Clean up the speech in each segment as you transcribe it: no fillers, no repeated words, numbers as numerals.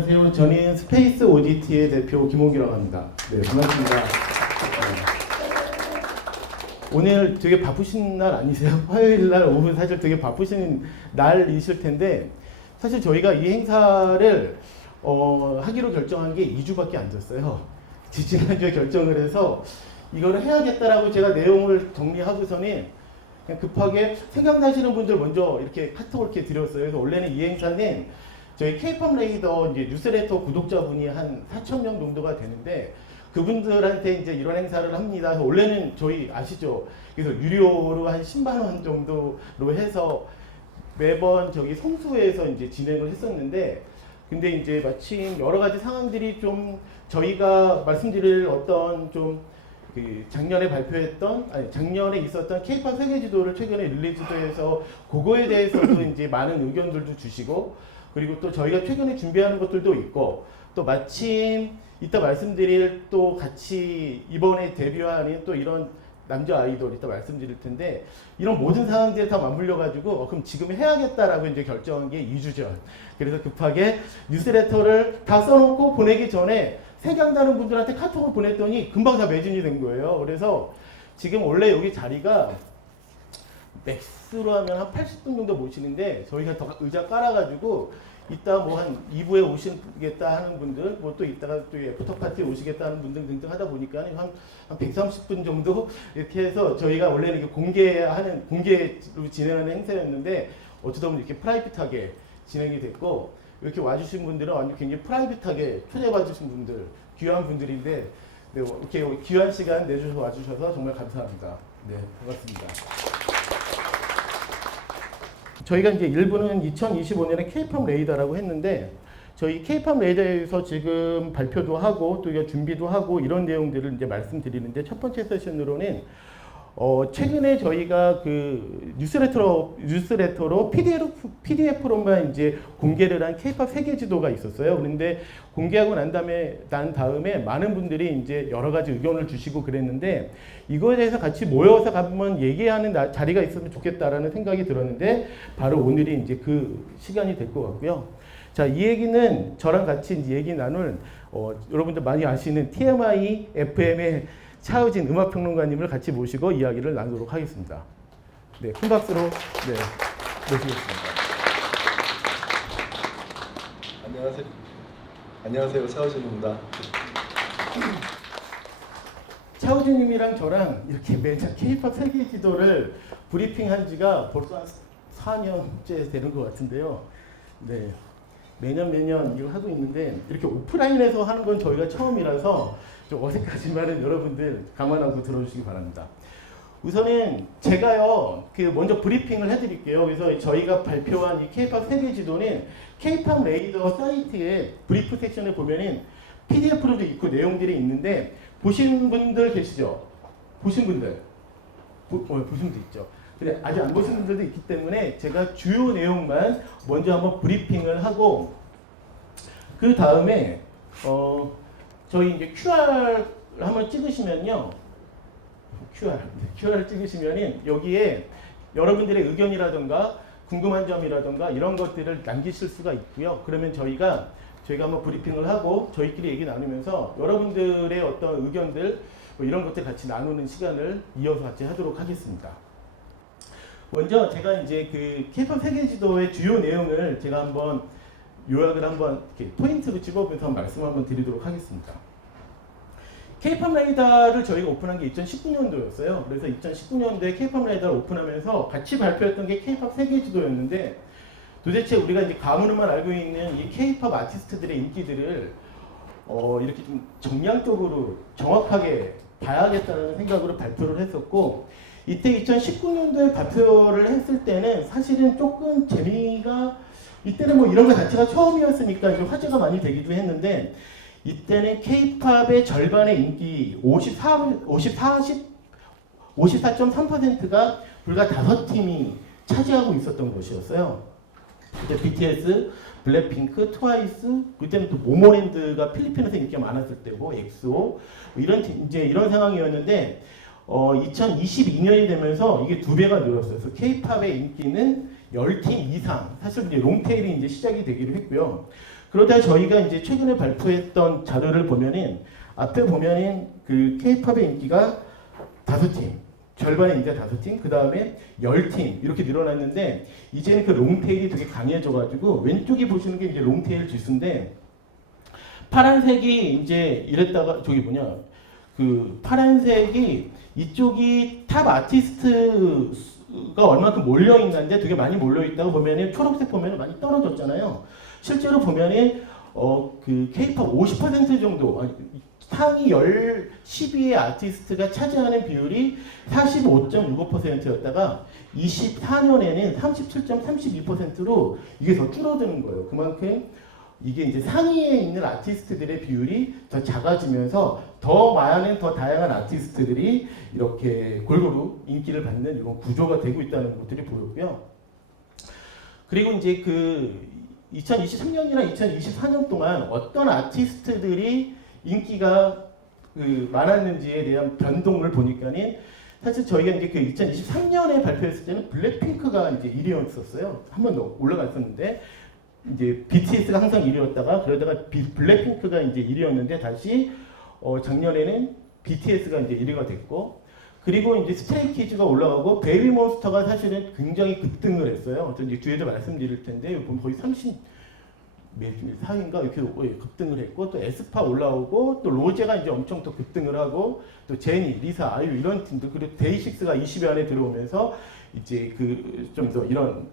안녕하세요. 저는 스페이스 오디티의 대표 김홍기라고 합니다. 네, 반갑습니다. 오늘 되게 바쁘신 날 아니세요? 화요일 날 오후 사실 되게 바쁘신 날이실 텐데 사실 저희가 이 행사를 하기로 결정한 게 2주밖에 안 됐어요. 지난주에 결정을 해서 이거를 해야겠다라고 제가 내용을 정리하고서는 그냥 급하게 생각나시는 분들 먼저 이렇게 카톡을 이렇게 드렸어요. 그래서 원래는 이 행사는 저희 K-POP 레이더 이제 뉴스레터 구독자분이 한 4,000명 정도가 되는데 그분들한테 이제 이런 행사를 합니다. 그래서 원래는 저희 아시죠? 그래서 유료로 한 10만 원 정도로 해서 매번 저기 성수에서 이제 진행을 했었는데 근데 이제 마침 여러 가지 상황들이 좀 저희가 말씀드릴 어떤 좀 그 작년에 발표했던 작년에 있었던 K-POP 세계 지도를 최근에 릴리즈도해서 그거에 대해서도 이제 많은 의견들도 주시고 그리고 또 저희가 최근에 준비하는 것들도 있고 또 마침 이따 말씀드릴 또 같이 이번에 데뷔하는 또 이런 남자 아이돌 이따 말씀드릴 텐데 이런 모든 상황들이 다 맞물려 가지고 그럼 지금 해야겠다라고 이제 결정한 게 2주 전. 그래서 급하게 뉴스레터를 다 써놓고 보내기 전에 생각나는 분들한테 카톡을 보냈더니 금방 다 매진이 된 거예요. 그래서 지금 원래 여기 자리가 맥스로 하면 한 80분 정도 모시는데 저희가 더 의자 깔아가지고 이따 뭐 한 2부에 오시겠다 하는 분들 뭐 또 이따가 또 애프터 파티에 오시겠다 하는 분들 등등 하다 보니까 한 130분 정도 이렇게 해서 저희가 원래는 이게 공개로 진행하는 행사였는데 어쩌다 보니 이렇게 프라이빗하게 진행이 됐고 이렇게 와주신 분들은 완전 굉장히 프라이빗하게 초대해주신 분들 귀한 분들인데 네, 이렇게 귀한 시간 내주셔서 와주셔서 정말 감사합니다. 네, 반갑습니다. 저희가 이제 일부는 2025년에 K-POP 레이더라고 했는데 저희 K-POP 레이더에서 지금 발표도 하고 또 준비도 하고 이런 내용들을 이제 말씀드리는데 첫 번째 세션으로는 최근에 저희가 그 뉴스레터로 PDF로만 이제 공개를 한 K-POP 세계 지도가 있었어요. 그런데 공개하고 난 다음에 많은 분들이 이제 여러 가지 의견을 주시고 그랬는데 이거에 대해서 같이 모여서 한번 얘기하는 자리가 있으면 좋겠다라는 생각이 들었는데 바로 오늘이 이제 그 시간이 될 것 같고요. 자, 이 얘기는 저랑 같이 이제 얘기 나눌 여러분들 많이 아시는 TMI FM의 차우진 음악평론가님을 같이 모시고 이야기를 나누도록 하겠습니다. 네, 큰 박수로 네, 모시겠습니다. 안녕하세요, 차우진입니다. 차우진님이랑 저랑 이렇게 매년 K-POP 세계 지도를 브리핑한 지가 벌써 한 4년째 되는 것 같은데요. 네, 매년 이걸 하고 있는데 이렇게 오프라인에서 하는 건 저희가 처음이라서 좀 어색하지만은 여러분들 감안하고 들어주시기 바랍니다. 우선은 제가요, 먼저 브리핑을 해드릴게요. 그래서 저희가 발표한 이 K-POP 세계 지도는 K-POP 레이더 사이트에 브리프 섹션에 보면은 PDF로도 있고 내용들이 있는데 보신 분들 계시죠? 보신 분들 보신 분들 있죠. 근데 아직 안 보신 분들도 있기 때문에 제가 주요 내용만 먼저 한번 브리핑을 하고 그 다음에 저희 이제 QR을 한번 찍으시면요. QR을 찍으시면은 여기에 여러분들의 의견이라던가 궁금한 점이라던가 이런 것들을 남기실 수가 있고요. 그러면 저희가 한번 브리핑을 하고 저희끼리 얘기 나누면서 여러분들의 어떤 의견들 뭐 이런 것들 같이 나누는 시간을 이어서 같이 하도록 하겠습니다. 먼저 제가 이제 그 K-POP 세계 지도의 주요 내용을 제가 한번 요약을 한번 이렇게 포인트로 찍어보면서 말씀 한번 드리도록 하겠습니다. K-POP 레이더를 저희가 오픈한 게 2019년도였어요. 그래서 2019년도에 K-POP 레이더를 오픈하면서 같이 발표했던 게 K-POP 세계 지도였는데 도대체 우리가 이제 가문으로만 알고 있는 이 K-POP 아티스트들의 인기들을 이렇게 좀 정량적으로 정확하게 봐야겠다는 생각으로 발표를 했었고 이때 2019년도에 발표를 했을 때는 사실은 조금 재미가 이때는 뭐 이런 거 자체가 처음이었으니까 좀 화제가 많이 되기도 했는데 이때는 K-POP의 절반의 인기 54.3%가 불과 5팀이 차지하고 있었던 것이었어요. 그때 BTS, 블랙핑크, 트와이스, 그때는 또 모모랜드가 필리핀에서 인기가 많았을 때고 엑소 이런 상황이었는데 2022년이 되면서 이게 2배가 늘었어요. 그래서 K-POP의 인기는 10팀 이상, 사실 이제 롱테일이 이제 시작이 되기로 했고요. 그러다 저희가 이제 최근에 발표했던 자료를 보면은 앞에 보면은 그 K-팝의 인기가 5팀, 절반의 인기가 5팀, 그 다음에 10팀 이렇게 늘어났는데 이제는 그 롱테일이 되게 강해져가지고 왼쪽에 보시는 게 이제 롱테일 지수인데 파란색이 이제 이랬다가 저기 뭐냐 그 파란색이 이쪽이 탑 아티스트가 얼마큼 몰려 있는데 되게 많이 몰려 있다고 보면은 초록색 보면은 많이 떨어졌잖아요. 실제로 보면은 그 K-팝 50% 정도 아니, 상위 10위의 아티스트가 차지하는 비율이 45.65%였다가 24년에는 37.32%로 이게 더 줄어드는 거예요. 그만큼 이게 이제 상위에 있는 아티스트들의 비율이 더 작아지면서 더 많은 더 다양한 아티스트들이 이렇게 골고루 인기를 받는 이런 구조가 되고 있다는 것들이 보였고요. 그리고 이제 그 2023년이나 2024년 동안 어떤 아티스트들이 인기가 그 많았는지에 대한 변동을 보니까는 사실 저희가 이제 그 2023년에 발표했을 때는 블랙핑크가 이제 1위였었어요. 한 번 더 올라갔었는데 이제 BTS가 항상 1위였다가 그러다가 블랙핑크가 이제 1위였는데 다시 작년에는 BTS가 이제 1위가 됐고 그리고 이제 스트레이키즈가 올라가고 베이비몬스터가 사실은 굉장히 급등을 했어요. 저 이제 뒤에도 말씀드릴 텐데 보면 거의 4인가 이렇게 급등을 했고 또 에스파 올라오고 또 로제가 이제 엄청 또 급등을 하고 또 제니, 리사, 아이유 이런 팀들 그리고 데이식스가 20위 안에 들어오면서 이제 그 좀 더 이런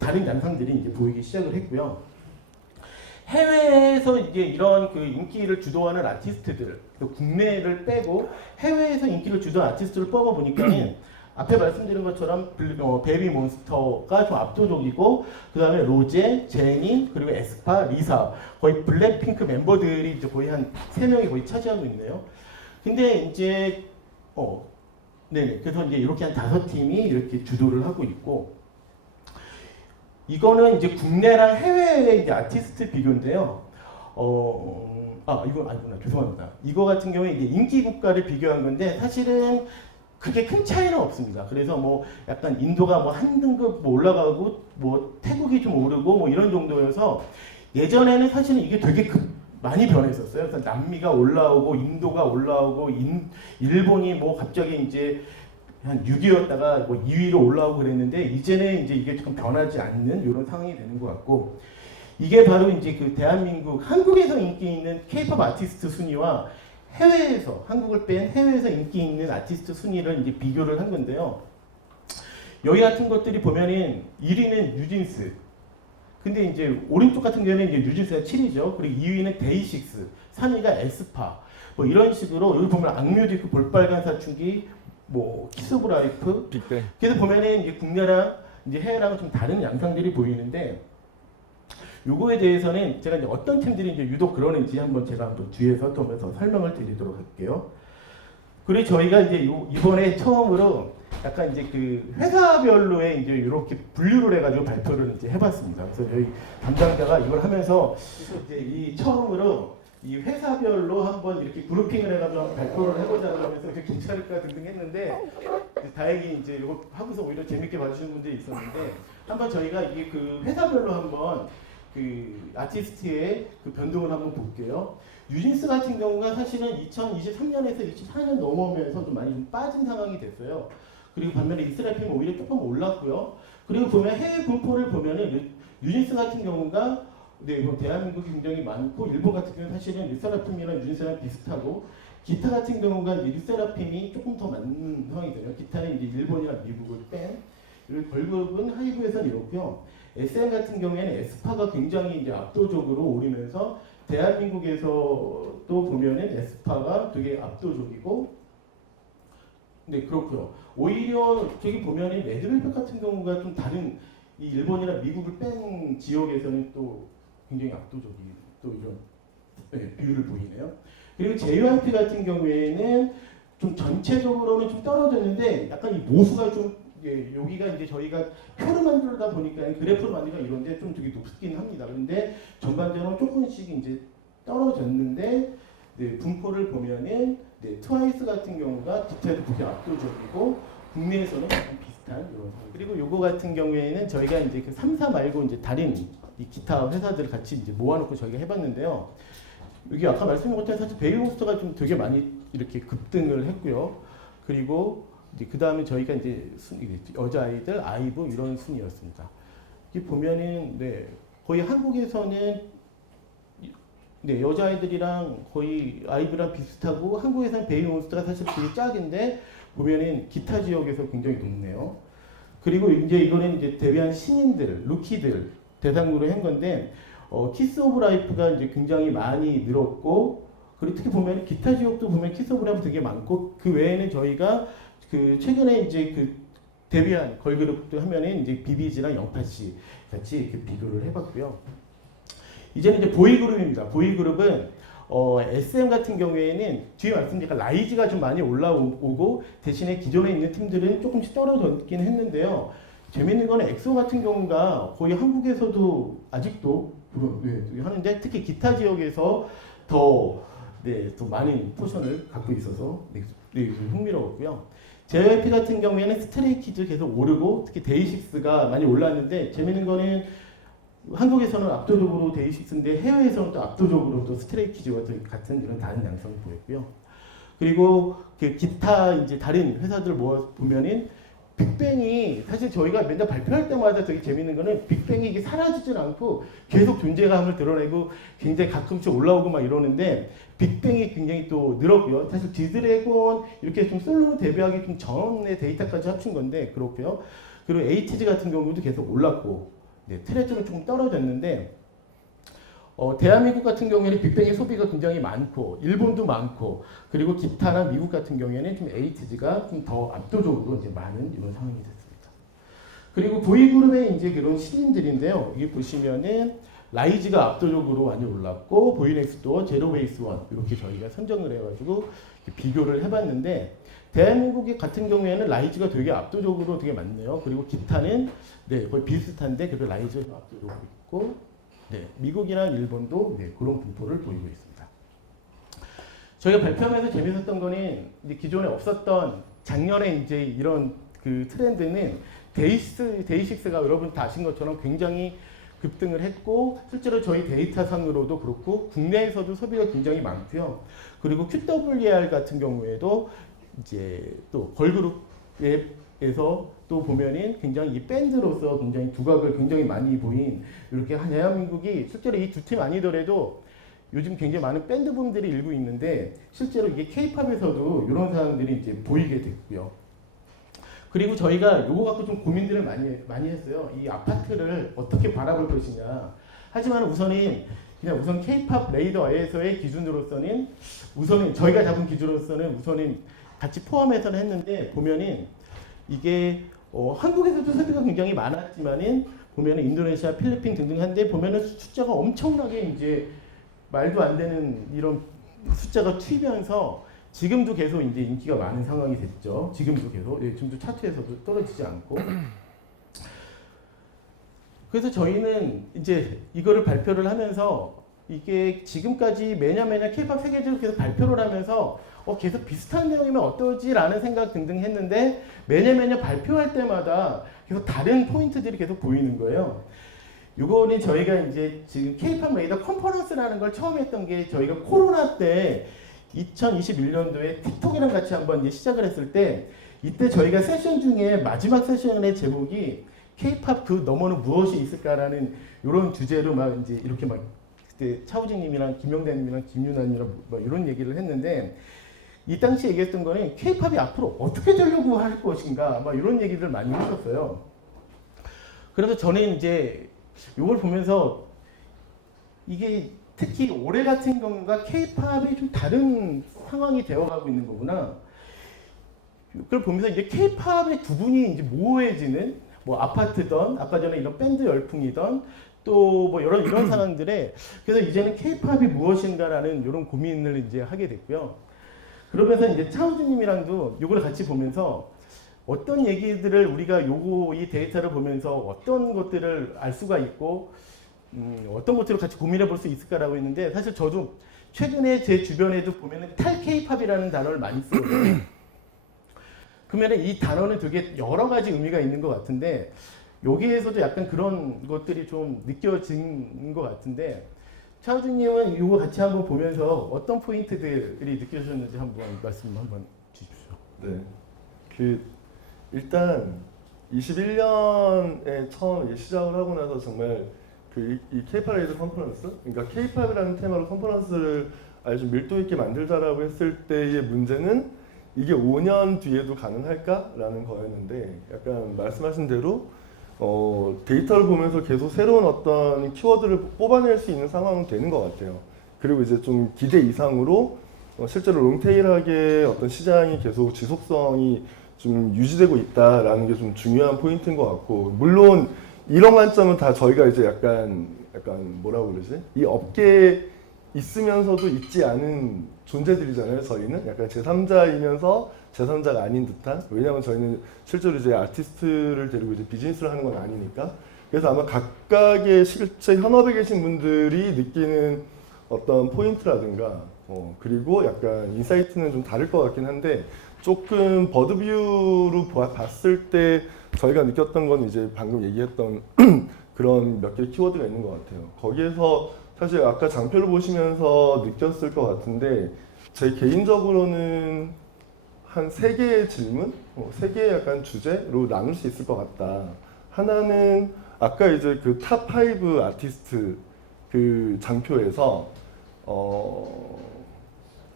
다른 양상들이 이제 보이기 시작을 했고요. 해외에서 이제 이런 그 인기를 주도하는 아티스트들, 국내를 빼고 해외에서 인기를 주도하는 아티스트를 뽑아 보니까는 앞에 말씀드린 것처럼 베이비몬스터가 좀 압도적이고 그 다음에 로제, 제니, 그리고 에스파, 리사 거의 블랙핑크 멤버들이 이제 거의 한 3명이 거의 차지하고 있네요. 근데 이제 네, 그래서 이제 이렇게 한 5팀이 이렇게 주도를 하고 있고 이거는 이제 국내랑 해외의 이제 아티스트 비교인데요. 이거 아니구나. 죄송합니다. 이거 같은 경우에 이제 인기 국가를 비교한 건데 사실은 그게 큰 차이는 없습니다. 그래서 뭐 약간 인도가 뭐 한 등급 뭐 올라가고 뭐 태국이 좀 오르고 뭐 이런 정도여서 예전에는 사실은 이게 되게 많이 변했었어요. 그래서 남미가 올라오고 인도가 올라오고 일본이 뭐 갑자기 이제 한 6위였다가 뭐 2위로 올라오고 그랬는데 이제는 이제 이게 조금 변하지 않는 이런 상황이 되는 것 같고 이게 바로 이제 그 대한민국 한국에서 인기 있는 K-팝 아티스트 순위와 해외에서 한국을 뺀 해외에서 인기 있는 아티스트 순위를 이제 비교를 한 건데요. 여기 같은 것들이 보면은 1위는 뉴진스. 근데 이제 오른쪽 같은 경우에는 이제 뉴진스가 7위죠. 그리고 2위는 데이식스, 3위가 에스파. 뭐 이런 식으로 여기 보면 악뮤직, 볼빨간 사춘기, 뭐 키스 오브 라이프. 빅뱅. 그래서 보면은 이제 국내랑 이제 해외랑 좀 다른 양상들이 보이는데 요거에 대해서는 제가 이제 어떤 팀들이 이제 유독 그러는지 제가 한번 뒤에서 좀 더 설명을 드리도록 할게요. 그리고 저희가 이제 이번에 처음으로 약간 이제 그 회사별로의 이제 이렇게 분류를 해가지고 발표를 이제 해봤습니다. 그래서 저희 담당자가 이걸 하면서 이제 이 처음으로 이 회사별로 한번 이렇게 그룹핑을 해가지고 한번 발표를 해보자 그러면서 이렇게 괜찮을까 등등 했는데 다행히 이제 이거 하고서 오히려 재밌게 봐주시는 분들이 있었는데 한번 저희가 이게 그 회사별로 한번 그 아티스트의 그 변동을 한번 볼게요. 뉴진스 같은 경우가 사실은 2023년에서 24년 넘어오면서 좀 많이 좀 빠진 상황이 됐어요. 그리고 반면에 이스라엘은 오히려 조금 올랐고요. 그리고 보면 해외 분포를 보면은 뉴진스 같은 경우가 뭐 대한민국이 굉장히 많고 일본 같은 경우는 사실은 르세라핌이랑 뉴진스랑 비슷하고 기타 같은 경우가 이제 르세라핌이 조금 더 맞는 상황이 되요. 기타는 이제 일본이랑 미국을 뺀 그리고 걸그룹은 하이브에서는 이렇고요. SM 같은 경우에는 에스파가 굉장히 이제 압도적으로 오르면서 대한민국에서도 보면은 에스파가 되게 압도적이고, 네 그렇고요. 오히려 저기 보면은 레드벨벳 같은 경우가 좀 다른 이 일본이나 미국을 뺀 지역에서는 또 굉장히 압도적인 또 이런 비율을 보이네요. 그리고 JYP 같은 경우에는 좀 전체적으로는 좀 떨어졌는데 약간 이 모수가 좀 여기가 이제 저희가 표를 만들다 보니까 그래프를 만들기가 이런데 좀 되게 높긴 합니다. 그런데 전반적으로 조금씩 이제 떨어졌는데 분포를 보면은 트와이스 같은 경우가 기타도 되게 압도적이고 국내에서는 약간 비슷한 이런 상황. 그리고 요거 같은 경우에는 저희가 이제 그 3사 말고 이제 다른 이 기타 회사들을 같이 이제 모아놓고 저희가 해봤는데요. 여기 아까 말씀드린 것처럼 사실 베이비몬스터가 좀 되게 많이 이렇게 급등을 했고요. 그리고 이제 그 다음에 저희가 이제 여자아이들, 아이브 이런 순이었습니다. 이게 보면은 네, 거의 한국에서는 네, 여자아이들이랑 거의 아이브랑 비슷하고 한국에서는 베이비몬스터가 사실 되게 작은데 보면은 기타 지역에서 굉장히 높네요. 그리고 이제 이거는 이제 데뷔한 신인들, 루키들 대상으로 한 건데 키스 오브 라이프가 이제 굉장히 많이 늘었고 그리고 특히 보면 기타 지역도 보면 키스 오브 라이프 되게 많고 그 외에는 저희가 그 최근에 이제 그 데뷔한 걸그룹도 하면은 이제 비비지랑 영파씨 같이 이렇게 비교를 해봤고요. 이제는 이제 보이그룹입니다. 보이그룹은 SM 같은 경우에는 뒤에 말씀드린 라이즈가 좀 많이 올라오고 대신에 기존에 있는 팀들은 조금씩 떨어졌긴 했는데요. 재밌는 거는 엑소 같은 경우가 거의 한국에서도 아직도 네, 하는데 특히 기타 지역에서 더 많은 포션을 갖고 있어서 좀 흥미로웠고요. JYP 같은 경우에는 스트레이키즈 계속 오르고 특히 데이식스가 많이 올랐는데 재밌는 거는 한국에서는 압도적으로 데이식스인데 해외에서는 또 압도적으로 또 스트레이키즈와 같은 이런 다른 양상을 보였고요. 그리고 그 기타 이제 다른 회사들 모아 보면은 빅뱅이 사실 저희가 맨날 발표할 때마다 되게 재밌는 거는 빅뱅이 이게 사라지진 않고 계속 존재감을 드러내고 굉장히 가끔씩 올라오고 막 이러는데 빅뱅이 굉장히 또 늘었고요. 사실 지드래곤 이렇게 좀 솔로로 데뷔하기 좀 전에 데이터까지 합친 건데 그렇고요. 그리고 에이티즈 같은 경우도 계속 올랐고 네, 트레저는 조금 떨어졌는데 대한민국 같은 경우에는 빅뱅의 소비가 굉장히 많고 일본도 많고 그리고 기타나 미국 같은 경우에는 좀 에이티즈가 좀 더 압도적으로 이제 많은 이런 상황이 됐습니다. 그리고 보이그룹의 이제 그런 신인들인데요. 여기 보시면은 라이즈가 압도적으로 많이 올랐고 보이넥스도 제로베이스 원 이렇게 저희가 선정을 해가지고 비교를 해봤는데 대한민국 같은 경우에는 라이즈가 되게 압도적으로 되게 많네요. 그리고 기타는 네, 거의 비슷한데 그래도 라이즈가 압도적으로 있고 네, 미국이랑 일본도 네, 그런 분포를 보이고 있습니다. 저희가 발표하면서 재밌었던 거는 이제 기존에 없었던 작년에 이제 이런 그 트렌드는 데이식스가 여러분 다 아신 것처럼 굉장히 급등을 했고 실제로 저희 데이터상으로도 그렇고 국내에서도 소비가 굉장히 많고요. 그리고 QWER 같은 경우에도 이제 또 걸그룹에서 또 보면은 굉장히 이 밴드로서 굉장히 두각을 굉장히 많이 보인 이렇게 대한민국이 실제로 이 두 팀 아니더라도 요즘 굉장히 많은 밴드 붐들이 일고 있는데 실제로 이게 K-팝에서도 이런 사람들이 이제 보이게 됐고요. 그리고 저희가 요거 갖고 좀 고민들을 많이 했어요. 이 아파트를 어떻게 바라볼 것이냐. 하지만 우선 K-팝 레이더에서의 기준으로서는 우선은 저희가 잡은 기준으로서는 우선은 같이 포함해서는 했는데 보면은 이게 한국에서도 소비가 굉장히 많았지만은 보면은 인도네시아, 필리핀 등등 한데 보면은 숫자가 엄청나게 이제 말도 안 되는 이런 숫자가 튀면서 지금도 계속 이제 인기가 많은 상황이 됐죠. 지금도 계속 지금도 차트에서도 떨어지지 않고. 그래서 저희는 이제 이거를 발표를 하면서 이게 지금까지 매년 K-팝 세계적으로 계속 발표를 하면서 계속 비슷한 내용이면 어떠지라는 생각 등등 했는데 매년 발표할 때마다 계속 다른 포인트들이 계속 보이는 거예요. 이거는 저희가 이제 지금 K-팝 레이더 컨퍼런스라는 걸 처음 했던 게 저희가 코로나 때 2021년도에 틱톡이랑 같이 한번 이제 시작을 했을 때 이때 저희가 세션 중에 마지막 세션의 제목이 K-팝 그 너머는 무엇이 있을까라는 이런 주제로 막 이제 이렇게 막 그때 차우진님이랑 김영대님이랑 김윤아님이랑 막 이런 얘기를 했는데 이 당시 얘기했던 거는 K-팝이 앞으로 어떻게 되려고 할 것인가 막 이런 얘기들 많이 하셨어요. 그래서 저는 이제 이걸 보면서 이게 특히 올해 같은 경우가 K-팝이 좀 다른 상황이 되어가고 있는 거구나. 그걸 보면서 이제 K-팝의 구분이 이제 모호해지는 뭐 아파트던 아까 전에 이런 밴드 열풍이던 또 뭐 이런 상황들에 그래서 이제는 K-팝이 무엇인가라는 이런 고민을 이제 하게 됐고요. 그러면서 이제 차우진님이랑도 이걸 같이 보면서 어떤 얘기들을 우리가 이 데이터를 보면서 어떤 것들을 알 수가 있고 어떤 것들을 같이 고민해 볼 수 있을까라고 했는데 사실 저도 최근에 제 주변에도 보면은 탈 K-팝이라는 단어를 많이 쓰거든요. 그러면 이 단어는 되게 여러 가지 의미가 있는 것 같은데 여기에서도 약간 그런 것들이 좀 느껴진 것 같은데 차우주님은 이거 같이 한번 보면서 어떤 포인트들이 느껴졌는지 한번 말씀 한번 주십시오. 네. 그 일단 21년에 처음 시작을 하고 나서 정말 이 K-pop 레이드 컨퍼런스, 그러니까 K-pop이라는 테마로 컨퍼런스를 아주 밀도 있게 만들자라고 했을 때의 문제는 이게 5년 뒤에도 가능할까라는 거였는데 약간 말씀하신 대로 데이터를 보면서 계속 새로운 어떤 키워드를 뽑아낼 수 있는 상황은 되는 것 같아요. 그리고 이제 좀 기대 이상으로 실제로 롱테일하게 어떤 시장이 계속 지속성이 좀 유지되고 있다라는 게 좀 중요한 포인트인 것 같고, 물론 이런 관점은 다 저희가 이제 약간 뭐라고 그러지? 이 업계에 있으면서도 있지 않은 존재들이잖아요. 저희는 약간 제3자이면서 제3자가 아닌 듯한. 왜냐하면 저희는 실제로 이제 아티스트를 데리고 이제 비즈니스를 하는 건 아니니까. 그래서 아마 각각의 실제 현업에 계신 분들이 느끼는 어떤 포인트라든가 그리고 약간 인사이트는 좀 다를 것 같긴 한데, 조금 버드뷰로 봤을 때 저희가 느꼈던 건 이제 방금 얘기했던 그런 몇 개의 키워드가 있는 것 같아요. 거기에서 사실 아까 장표를 보시면서 느꼈을 것 같은데, 제 개인적으로는 한 3개의 질문, 3개의 약간 주제로 나눌 수 있을 것 같다. 하나는 아까 이제 그 탑 5 아티스트 그 장표에서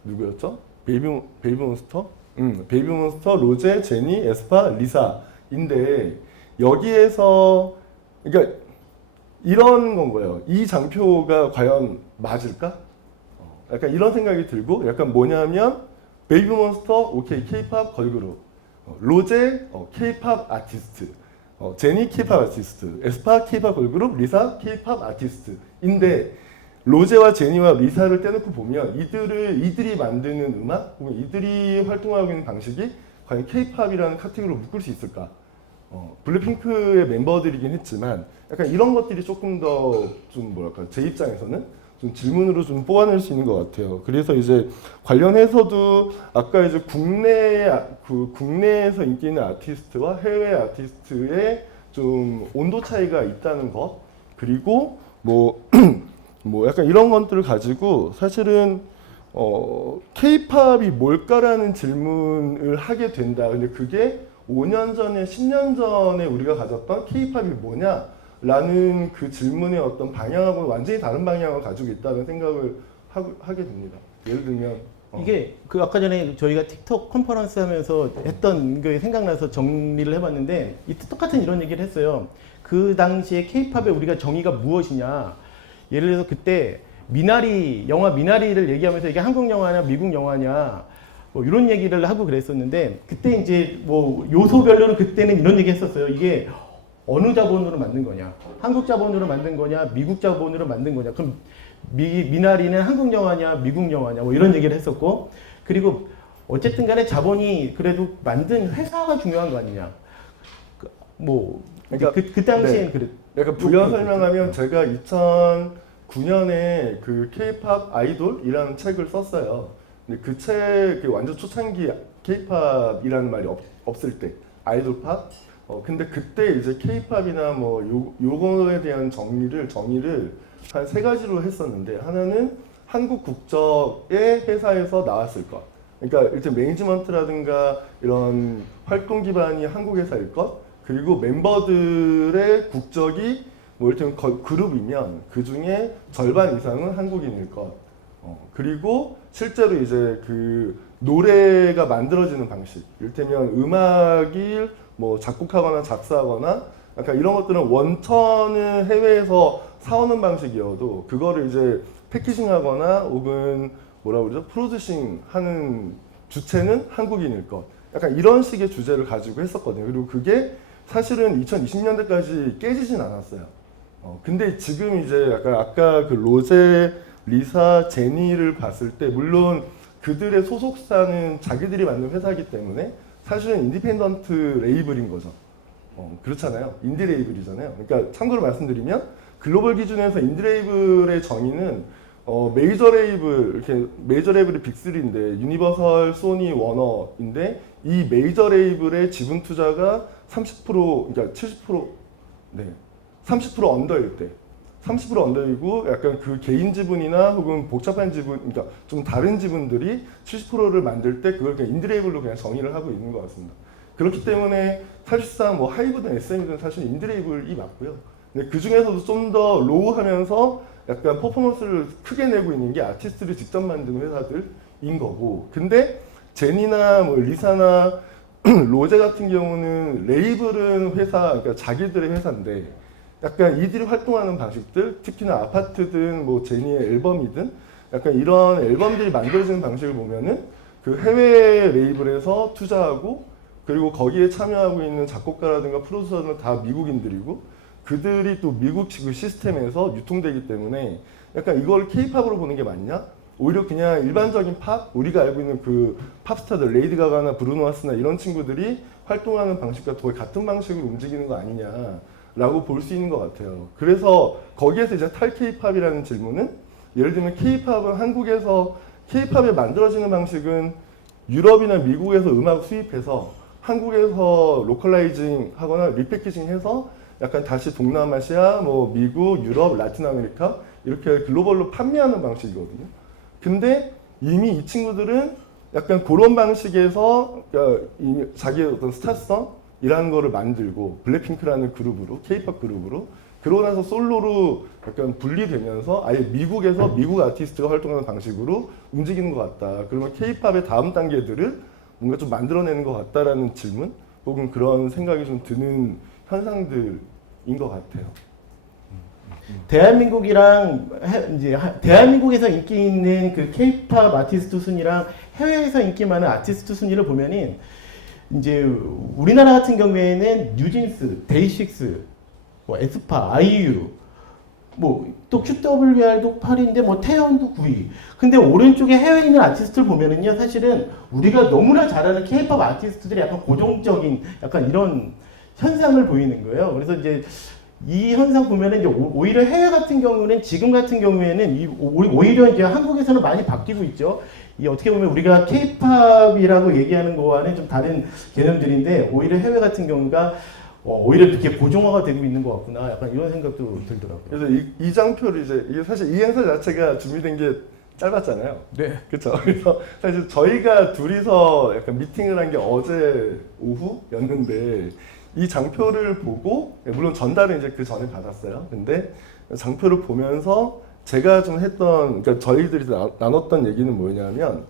누구였죠? 베이비몬스터? 베이비몬스터, 로제, 제니, 에스파, 리사인데, 여기에서 그러니까 이런 건 거예요. 이 장표가 과연 맞을까? 약간 이런 생각이 들고, 약간 뭐냐면 베이비몬스터 오케이 K-팝 걸그룹, 로제 K-팝 아티스트, 제니 K-팝 아티스트, 에스파 K-팝 걸그룹, 리사 K-팝 아티스트인데, 로제와 제니와 리사를 떼놓고 보면 이들이 만드는 음악, 혹은 이들이 활동하고 있는 방식이 과연 K-팝이라는 카테고리로 묶을 수 있을까? 블랙핑크의 멤버들이긴 했지만 약간 이런 것들이 조금 더 좀 뭐랄까, 제 입장에서는 좀 질문으로 좀 뽑아낼 수 있는 것 같아요. 그래서 이제 관련해서도 아까 이제 국내에서 인기 있는 아티스트와 해외 아티스트의 좀 온도 차이가 있다는 것, 그리고 뭐 약간 이런 것들을 가지고 사실은 K-팝이 뭘까라는 질문을 하게 된다. 근데 그게 5년 전에 10년 전에 우리가 가졌던 K-팝이 뭐냐라는 그 질문의 어떤 방향하고는 완전히 다른 방향을 가지고 있다는 생각을 하게 됩니다. 예를 들면 이게 그 아까 전에 저희가 틱톡 컨퍼런스 하면서 했던 게 생각나서 정리를 해봤는데 이때 똑같은 이런 얘기를 했어요. 그 당시에 K-팝의 우리가 정의가 무엇이냐. 예를 들어서 그때 영화 미나리를 얘기하면서 이게 한국 영화냐 미국 영화냐 뭐 이런 얘기를 하고 그랬었는데, 그때 이제 뭐 요소별로는 그때는 이런 얘기 했었어요. 이게 어느 자본으로 만든 거냐, 한국 자본으로 만든 거냐 미국 자본으로 만든 거냐, 그럼 미나리는 한국 영화냐 미국 영화냐 뭐 이런 얘기를 했었고, 그리고 어쨌든 간에 자본이 그래도 만든 회사가 중요한 거 아니냐. 그러니까 그 당시엔 네. 그랬. 약간 부연 설명하면 제가 2009년에 그 K-팝 아이돌이라는 책을 썼어요. 근데 그 책 완전 초창기 K-팝이라는 말이 없을 때 아이돌 팝. 근데 그때 이제 K-팝이나 뭐 요거에 대한 정의를 한 3가지로 했었는데, 하나는 한국 국적의 회사에서 나왔을 것. 그러니까 일단 매니지먼트라든가 이런 활동 기반이 한국 회사일 것. 그리고 멤버들의 국적이 뭐 이를테면 그룹이면 그 중에 절반 이상은 한국인일 것. 그리고 실제로 이제 그 노래가 만들어지는 방식, 이를테면 음악을 뭐 작곡하거나 작사하거나 약간 이런 것들은 원천은 해외에서 사오는 방식이어도 그거를 이제 패키징하거나 혹은 뭐라고 그러죠? 프로듀싱 하는 주체는 한국인일 것. 약간 이런 식의 주제를 가지고 했었거든요. 그리고 그게 사실은 2020년대까지 깨지진 않았어요. 근데 지금 이제 약간 아까 그 로제, 리사, 제니를 봤을 때 물론 그들의 소속사는 자기들이 만든 회사이기 때문에 사실은 인디펜던트 레이블인 거죠. 그렇잖아요. 인디 레이블이잖아요. 그러니까 참고로 말씀드리면 글로벌 기준에서 인디 레이블의 정의는 메이저 레이블 이렇게 메이저 레이블이 빅3인데 유니버설, 소니, 워너인데 이 메이저 레이블의 지분 투자가 30% 그러니까 70% 네. 30% 언더일 때 30% 언더이고 약간 그 개인 지분이나 혹은 복잡한 지분 그러니까 좀 다른 지분들이 70%를 만들 때 그걸 그냥 인디레이블로 그냥 정의를 하고 있는 것 같습니다. 그렇기 때문에 사실상 뭐 하이브든 SM이든 사실 인디레이블이 맞고요. 근데 그 중에서도 좀 더 로우하면서 약간 퍼포먼스를 크게 내고 있는 게 아티스트를 직접 만드는 회사들인 거고. 근데 제니나 뭐 리사나 로제 같은 경우는 레이블은 회사, 그러니까 자기들의 회사인데 약간 이들이 활동하는 방식들, 특히나 아파트든 뭐 제니의 앨범이든 약간 이런 앨범들이 만들어지는 방식을 보면은 그 해외 레이블에서 투자하고 그리고 거기에 참여하고 있는 작곡가라든가 프로듀서는 다 미국인들이고 그들이 또 미국 그 시스템에서 유통되기 때문에 약간 이걸 케이팝으로 보는 게 맞냐? 오히려 그냥 일반적인 팝, 우리가 알고 있는 그 팝스타들, 레이디 가가나 브루노 마스나 이런 친구들이 활동하는 방식과 거의 같은 방식으로 움직이는 거 아니냐라고 볼 수 있는 것 같아요. 그래서 거기에서 이제 탈 케이팝이라는 질문은 예를 들면 케이팝은 한국에서 케이팝이 만들어지는 방식은 유럽이나 미국에서 음악 수입해서 한국에서 로컬라이징 하거나 리패키징 해서 약간 다시 동남아시아, 뭐 미국, 유럽, 라틴 아메리카 이렇게 글로벌로 판매하는 방식이거든요. 근데 이미 이 친구들은 약간 그런 방식에서 자기의 어떤 스타성이라는 거를 만들고 블랙핑크라는 그룹으로, 케이팝 그룹으로 그러고 나서 솔로로 약간 분리되면서 아예 미국에서 미국 아티스트가 활동하는 방식으로 움직이는 것 같다. 그러면 케이팝의 다음 단계들을 뭔가 좀 만들어내는 것 같다라는 질문 혹은 그런 생각이 좀 드는 현상들인 것 같아요. 대한민국이랑 이제 대한민국에서 인기 있는 그 K-팝 아티스트 순위랑 해외에서 인기 많은 아티스트 순위를 보면은 이제 우리나라 같은 경우에는 뉴진스, 데이식스, 뭐 에스파, 아이유, 뭐 또 QWR도 8위인데 뭐 태연도 9위. 근데 오른쪽에 해외에 있는 아티스트를 보면은요, 사실은 우리가 너무나 잘 아는 K-팝 아티스트들이 약간 고정적인 약간 이런 현상을 보이는 거예요. 그래서 이제 이 현상 보면은 이제 오히려 해외 같은 경우는 지금 같은 경우에는 오히려 이제 한국에서는 많이 바뀌고 있죠. 이 어떻게 보면 우리가 K-팝이라고 얘기하는 거와는 좀 다른 개념들인데 오히려 해외 같은 경우가 오히려 이렇게 고정화가 되고 있는 것 같구나. 약간 이런 생각도 들더라고요. 그래서 이 장표를 이제 이게 사실 이 행사 자체가 준비된 게 짧았잖아요. 네. 그렇죠. 그래서 사실 저희가 둘이서 약간 미팅을 한 게 어제 오후였는데 이 장표를 보고 물론 전달은 이제 그 전에 받았어요. 근데 장표를 보면서 제가 좀 했던 그러니까 저희들이 나눴던 얘기는 뭐냐면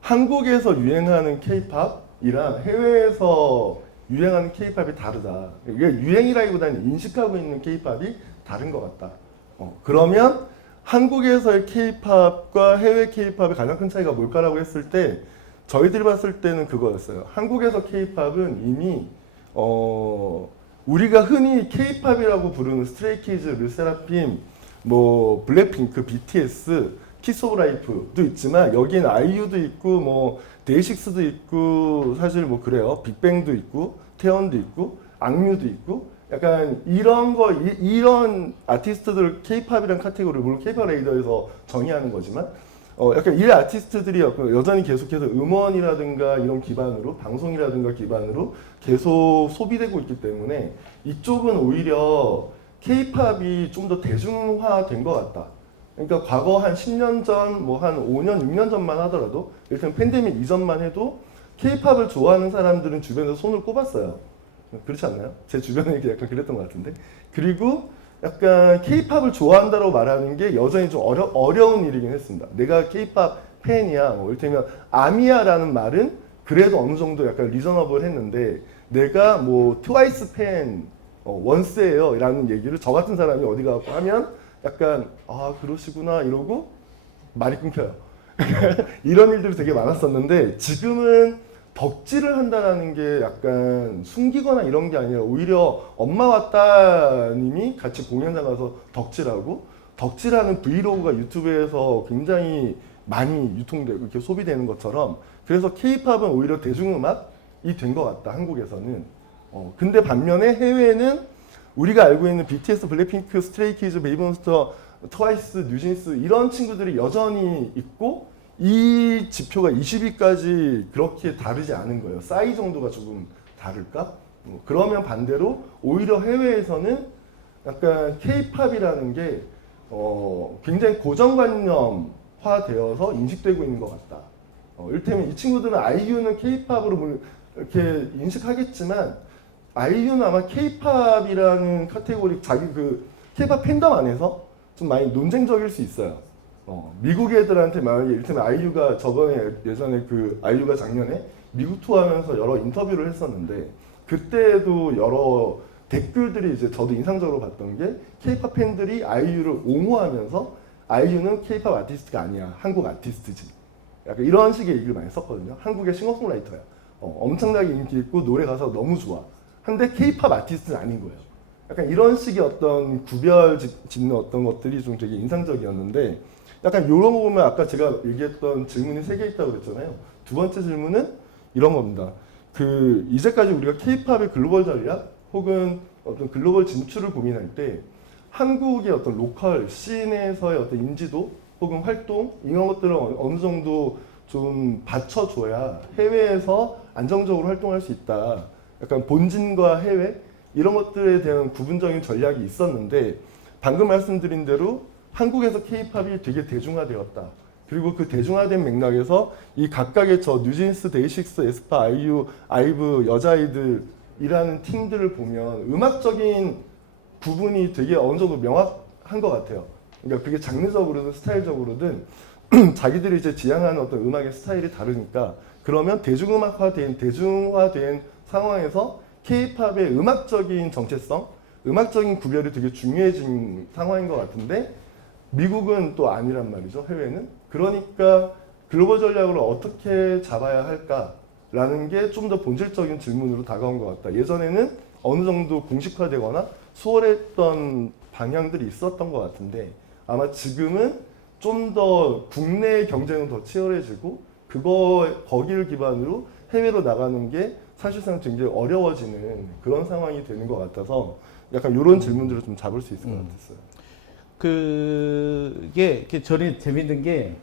한국에서 유행하는 K-팝이랑 해외에서 유행하는 K-팝이 다르다. 이게 유행이라기보다는 인식하고 있는 K-팝이 다른 것 같다. 그러면 한국에서의 K-팝과 해외 K-팝의 가장 큰 차이가 뭘까라고 했을 때 저희들이 봤을 때는 그거였어요. 한국에서 K-팝은 이미 우리가 흔히 K-팝이라고 부르는 스트레이키즈, 르세라핌, 뭐 블랙핑크, BTS, 키스 오브 라이프도 있지만 여기엔 아이유도 있고 뭐 데이식스도 있고 사실 뭐 그래요. 빅뱅도 있고 태연도 있고 악뮤도 있고 약간 이런 이런 아티스트들 K-팝이라는 카테고리 물론 K-팝 레이더에서 정의하는 거지만 약간 이 아티스트들이 여전히 계속해서 음원이라든가 이런 기반으로 방송이라든가 기반으로 계속 소비되고 있기 때문에 이쪽은 오히려 K-팝이 좀 더 대중화된 것 같다. 그러니까 과거 한 10년 전, 뭐 한 5년, 6년 전만 하더라도 일단 팬데믹 이전만 해도 K-팝을 좋아하는 사람들은 주변에서 손을 꼽았어요. 그렇지 않나요? 제 주변에 약간 그랬던 것 같은데. 그리고 약간 K-팝을 좋아한다고 말하는 게 여전히 좀 어려운 일이긴 했습니다. 내가 K-팝 팬이야. 뭐 이를테면 아미야라는 말은 그래도 어느 정도 약간 리저너블 했는데 내가 뭐 트와이스 팬 원스예요 라는 얘기를 저 같은 사람이 어디 가서 하면 약간 아 그러시구나 이러고 말이 끊겨요. 이런 일들이 되게 많았었는데 지금은 덕질을 한다는 게 약간 숨기거나 이런 게 아니라 오히려 엄마와 따님이 같이 공연장 가서 덕질하고 덕질하는 브이로그가 유튜브에서 굉장히 많이 유통되고 이렇게 소비되는 것처럼 그래서 K-팝은 오히려 대중음악이 된 것 같다 한국에서는. 근데 반면에 해외에는 우리가 알고 있는 BTS, 블랙핑크, 스트레이키즈, 베이비몬스터, 트와이스, 뉴진스 이런 친구들이 여전히 있고 이 지표가 20위까지 그렇게 다르지 않은 거예요. 싸이 정도가 조금 다를까? 그러면 반대로 오히려 해외에서는 약간 K-팝이라는 게 굉장히 고정관념화되어서 인식되고 있는 것 같다. 이를테면 이 친구들은 아이유는 K-팝으로 이렇게 인식하겠지만 아이유는 아마 K-팝이라는 카테고리 자기 그 K-팝 팬덤 안에서 좀 많이 논쟁적일 수 있어요. 미국 애들한테 만약에 이를테면 아이유가 예전에 그 아이유가 작년에 미국 투어하면서 여러 인터뷰를 했었는데 그때도 여러 댓글들이 이제 저도 인상적으로 봤던 게 K-팝 팬들이 아이유를 옹호하면서 아이유는 K-팝 아티스트가 아니야, 한국 아티스트지. 약간 이런 식의 얘기를 많이 썼거든요. 한국의 싱어송라이터야. 엄청나게 인기 있고 노래 가사가 너무 좋아. 근데 K-팝 아티스트는 아닌 거예요. 약간 이런 식의 어떤 구별 짓는 어떤 것들이 좀 되게 인상적이었는데 약간 이런 거 보면 아까 제가 얘기했던 질문이 3개 있다고 그랬잖아요. 두 번째 질문은 이런 겁니다. 그 이제까지 우리가 K-팝의 글로벌 전략 혹은 어떤 글로벌 진출을 고민할 때 한국의 어떤 로컬 씬에서의 어떤 인지도 혹은 활동 이런 것들을 어느 정도 좀 받쳐줘야 해외에서 안정적으로 활동할 수 있다. 약간 본진과 해외 이런 것들에 대한 구분적인 전략이 있었는데 방금 말씀드린 대로 한국에서 K-팝이 되게 대중화되었다. 그리고 그 대중화된 맥락에서 이 각각의 저 뉴진스, 데이식스, 에스파, 아이유, 아이브, 여자아이들이라는 팀들을 보면 음악적인 구분이 되게 어느 정도 명확한 것 같아요. 그러니까 그게 장르적으로든 스타일적으로든 자기들이 이제 지향하는 어떤 음악의 스타일이 다르니까 그러면 대중화된 상황에서 K-팝의 음악적인 정체성, 음악적인 구별이 되게 중요해진 상황인 것 같은데 미국은 또 아니란 말이죠, 해외는. 그러니까 글로벌 전략을 어떻게 잡아야 할까라는 게 좀 더 본질적인 질문으로 다가온 것 같다. 예전에는 어느 정도 공식화되거나 수월했던 방향들이 있었던 것 같은데 아마 지금은 좀 더 국내 경쟁은 더 치열해지고 거기를 기반으로 해외로 나가는 게 사실상 굉장히 어려워지는 그런 상황이 되는 것 같아서 약간 이런 질문들을 좀 잡을 수 있을 것 같았어요. 그게 저는 재밌는 게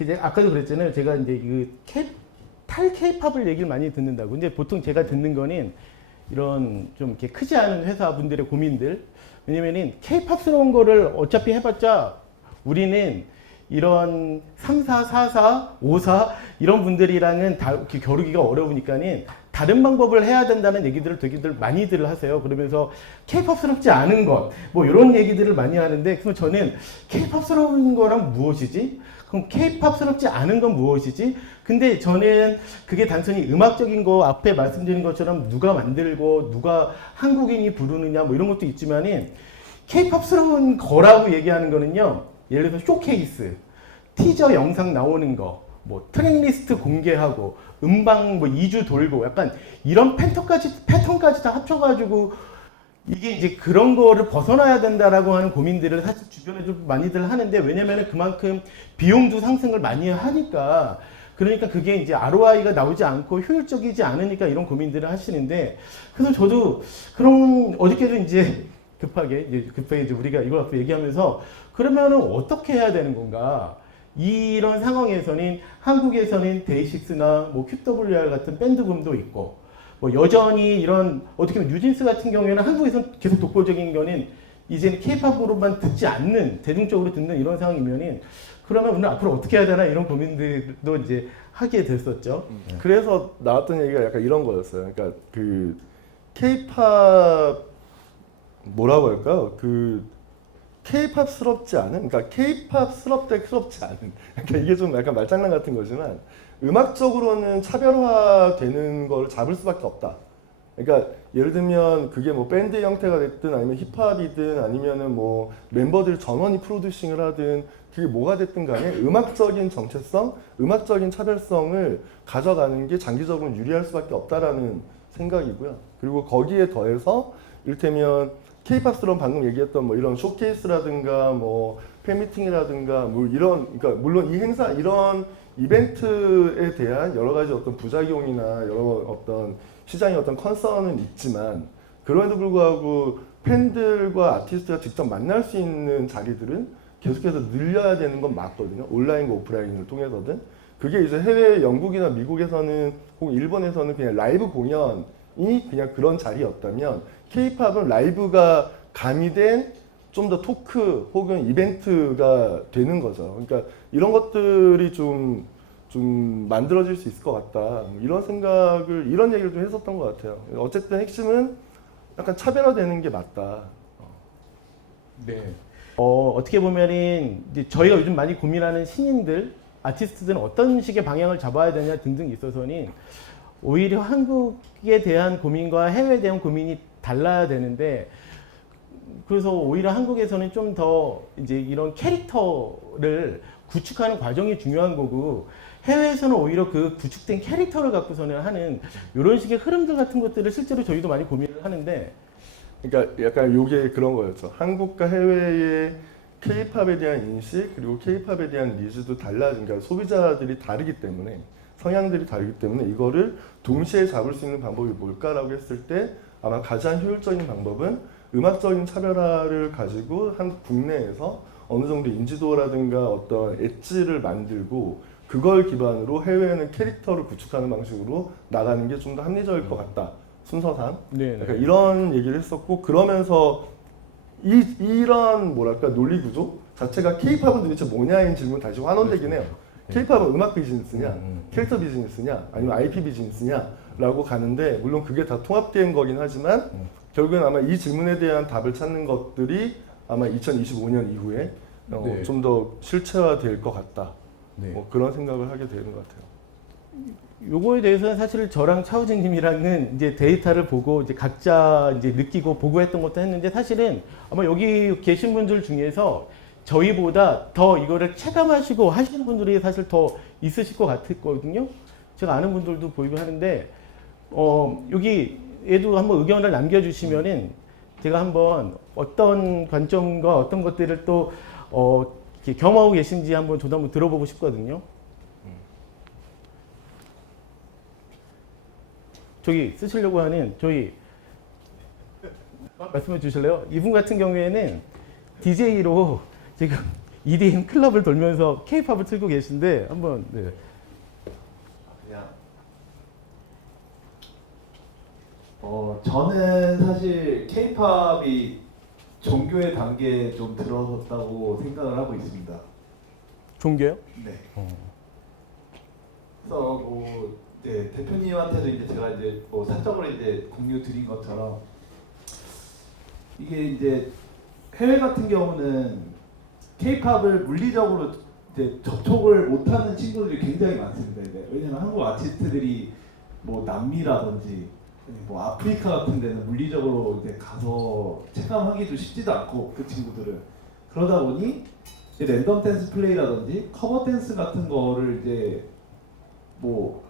이제 아까도 그랬잖아요. 제가 이제 탈 K-팝을 얘기를 많이 듣는다고. 근데 보통 제가 듣는 거는 이런 좀 이렇게 크지 않은 회사 분들의 고민들. 왜냐면은 K-팝스러운 거를 어차피 해봤자 우리는 이런 3사, 4사, 5사 이런 분들이랑은 다 이렇게 겨루기가 어려우니까는 다른 방법을 해야 된다는 얘기들을 되게들 많이들 하세요. 그러면서 K-팝스럽지 않은 것, 뭐 이런 얘기들을 많이 하는데, 그럼 저는 K-팝스러운 거란 무엇이지? 그럼 K-팝스럽지 않은 건 무엇이지? 근데 저는 그게 단순히 음악적인 거 앞에 말씀드린 것처럼 누가 만들고 누가 한국인이 부르느냐 뭐 이런 것도 있지만은 K-팝스러운 거라고 얘기하는 거는요. 예를 들어서 쇼케이스, 티저 영상 나오는 거, 뭐 트랙리스트 공개하고 음방 뭐 2주 돌고 약간 이런 패턴까지 다 합쳐가지고 이게 이제 그런 거를 벗어나야 된다라고 하는 고민들을 사실 주변에 좀 많이들 하는데 왜냐면은 그만큼 비용도 상승을 많이 하니까 그러니까 그게 이제 ROI가 나오지 않고 효율적이지 않으니까 이런 고민들을 하시는데 그래서 저도 그런 어저께도 이제 급하게 이제 우리가 이걸 갖고 얘기하면서 그러면은 어떻게 해야 되는 건가? 이런 상황에서는 한국에서는 데이식스나 뭐 QWR 같은 밴드붐도 있고 뭐 여전히 이런 어떻게 보면 뉴진스 같은 경우에는 한국에서는 계속 독보적인 거는 이제는 K-팝으로만 듣지 않는 대중적으로 듣는 이런 상황이면은 그러면 오늘 앞으로 어떻게 해야 되나 이런 고민들도 이제 하게 됐었죠. 그래서 나왔던 얘기가 약간 이런 거였어요. 그러니까 그 K-팝 뭐라고 할까요? 그 K-팝스럽지 않은, 그러니까 K-팝스럽지 않은, 그러니까 이게 좀 약간 말장난 같은 거지만 음악적으로는 차별화되는 걸 잡을 수밖에 없다. 그러니까 예를 들면 그게 뭐 밴드 형태가 됐든 아니면 힙합이든 아니면은 뭐 멤버들 전원이 프로듀싱을 하든 그게 뭐가 됐든 간에 음악적인 정체성, 음악적인 차별성을 가져가는 게 장기적으로 유리할 수밖에 없다라는 생각이고요. 그리고 거기에 더해서 이를테면 K-팝스러운 방금 얘기했던 뭐 이런 쇼케이스라든가 뭐 팬미팅이라든가 뭐 이런 그러니까 물론 이 행사 이런 이벤트에 대한 여러 가지 어떤 부작용이나 여러 어떤 시장의 어떤 컨선은 있지만 그럼에도 불구하고 팬들과 아티스트가 직접 만날 수 있는 자리들은 계속해서 늘려야 되는 건 맞거든요. 온라인과 오프라인을 통해서든. 그게 이제 해외 영국이나 미국에서는 혹은 일본에서는 그냥 라이브 공연이 그냥 그런 자리였다면 K-팝은 라이브가 가미된 좀 더 토크 혹은 이벤트가 되는 거죠. 그러니까 이런 것들이 좀 만들어질 수 있을 것 같다. 이런 얘기를 좀 했었던 것 같아요. 어쨌든 핵심은 약간 차별화되는 게 맞다. 네. 어떻게 보면은 이제 저희가 요즘 많이 고민하는 신인들, 아티스트들은 어떤 식의 방향을 잡아야 되냐 등등 있어서는 오히려 한국에 대한 고민과 해외에 대한 고민이 달라야 되는데 그래서 오히려 한국에서는 좀 더 이제 이런 캐릭터를 구축하는 과정이 중요한 거고 해외에서는 오히려 그 구축된 캐릭터를 갖고서는 하는 이런 식의 흐름들 같은 것들을 실제로 저희도 많이 고민을 하는데 그러니까 약간 요게 그런 거였죠. 한국과 해외의 K-팝에 대한 인식 그리고 K-팝에 대한 니즈도 그러니까 소비자들이 다르기 때문에 성향들이 다르기 때문에 이거를 동시에 잡을 수 있는 방법이 뭘까라고 했을 때 아마 가장 효율적인 방법은 음악적인 차별화를 가지고 국내에서 어느 정도 인지도라든가 어떤 엣지를 만들고 그걸 기반으로 해외에는 캐릭터를 구축하는 방식으로 나가는 게 좀 더 합리적일 것 같다. 순서상. 네, 그러니까 이런 얘기를 했었고 그러면서 이런 뭐랄까 논리 구조 자체가 K-팝은 도대체 뭐냐인 질문 다시 환원되긴 해요. K-팝은 음악 비즈니스냐, 캐릭터 비즈니스냐, 아니면 IP 비즈니스냐라고 가는데 물론 그게 다 통합된 거긴 하지만 결국엔 아마 이 질문에 대한 답을 찾는 것들이 아마 2025년 이후에 네. 좀 더 실체화될 것 같다. 네. 뭐 그런 생각을 하게 되는 것 같아요. 요거에 대해서는 사실 저랑 차우진님이랑은 이제 데이터를 보고 이제 각자 이제 느끼고 보고했던 것도 했는데 사실은 아마 여기 계신 분들 중에서 저희보다 더 이거를 체감하시고 하시는 분들이 사실 더 있으실 것 같았거든요. 제가 아는 분들도 보이고 하는데 여기에도 한번 의견을 남겨주시면은 제가 한번 어떤 관점과 어떤 것들을 또 이렇게 경험하고 계신지 한번 저도 한번 들어보고 싶거든요. 저기 쓰시려고 하는 저희 말씀해 주실래요? 이분 같은 경우에는 DJ로 지금 EDM 클럽을 돌면서 K-팝을 틀고 계신데 한번 네. 그냥 저는 사실 K-팝이 종교의 단계에 좀 들어섰다고 생각을 하고 있습니다. 종교요? 네. 그래서 네, 대표님한테도 이제 제가 이제 사적으로 이제 공유 드린 것처럼 이게 이제 해외 같은 경우는 K-팝을 물리적으로 이제 접촉을 못하는 친구들이 굉장히 많습니다. 이제 왜냐면 한국 아티스트들이 뭐 남미라든지 뭐 아프리카 같은 데는 물리적으로 이제 가서 체감하기도 쉽지도 않고 그 친구들은 그러다 보니 이제 랜덤 댄스 플레이라든지 커버 댄스 같은 거를 이제 뭐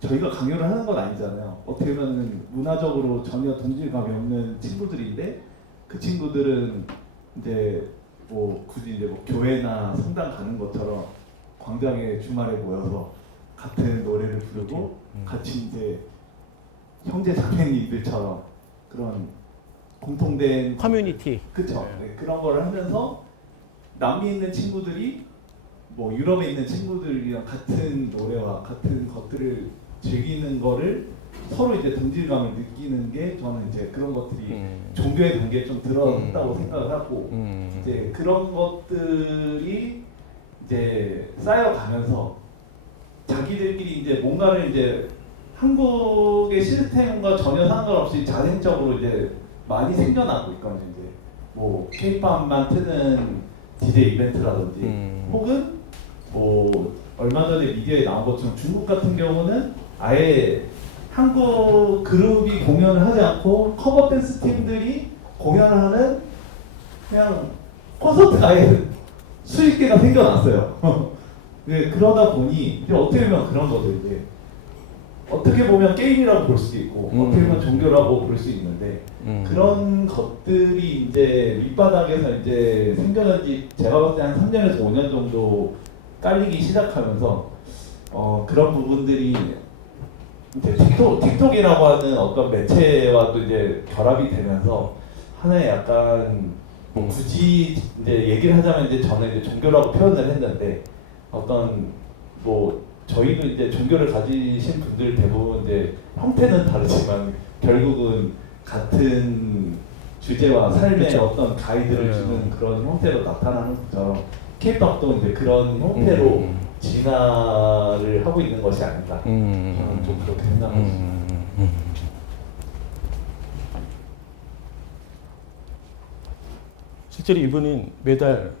저희가 강요를 하는 건 아니잖아요. 어떻게 보면 문화적으로 전혀 동질감이 없는 친구들인데 그 친구들은 이제 뭐 굳이 이제 뭐 교회나 성당 가는 것처럼 광장에 주말에 모여서 같은 노래를 부르고 같이 이제 형제 자매님들처럼 그런 공통된 커뮤니티. 그쵸. 네, 그런 거를 하면서 남미에 있는 친구들이 뭐 유럽에 있는 친구들이랑 같은 노래와 같은 것들을 즐기는 거를 서로 이제 동질감을 느끼는 게 저는 이제 그런 것들이 종교의 단계에 좀 들어섰다고 생각을 하고 이제 그런 것들이 이제 쌓여가면서 자기들끼리 이제 뭔가를 이제 한국의 시스템과 전혀 상관없이 자생적으로 이제 많이 생겨나고 있거든요. 이제 뭐 K-팝만 트는 DJ 이벤트라든지 혹은 뭐 얼마 전에 미디어에 나온 것처럼 중국 같은 경우는 아예 한국 그룹이 공연을 하지 않고 커버 댄스 팀들이 공연을 하는 그냥 콘서트가 아예 수익계가 생겨났어요. 네, 그러다 보니 이제 어떻게 보면 그런 거죠. 이제 어떻게 보면 게임이라고 볼 수도 있고 어떻게 보면 종교라고 볼 수 있는데 그런 것들이 이제 밑바닥에서 이제 생겨난 지 제가 봤을 때 한 3년에서 5년 정도 깔리기 시작하면서 그런 부분들이 이제 틱톡이라고 하는 어떤 매체와 또 이제 결합이 되면서 하나의 약간 뭐 굳이 이제 얘기를 하자면 이제 저는 이제 종교라고 표현을 했는데 어떤 뭐 저희도 이제 종교를 가지신 분들 대부분 이제 형태는 다르지만 결국은 같은 주제와 삶의 그쵸. 어떤 가이드를 주는 그런 형태로 나타나는 것처럼 K-팝도 이제 그런 형태로 진화를 하고 있는 것이 아닌가 저는 좀 그렇게 생각합니다. 실제로 이분은 매달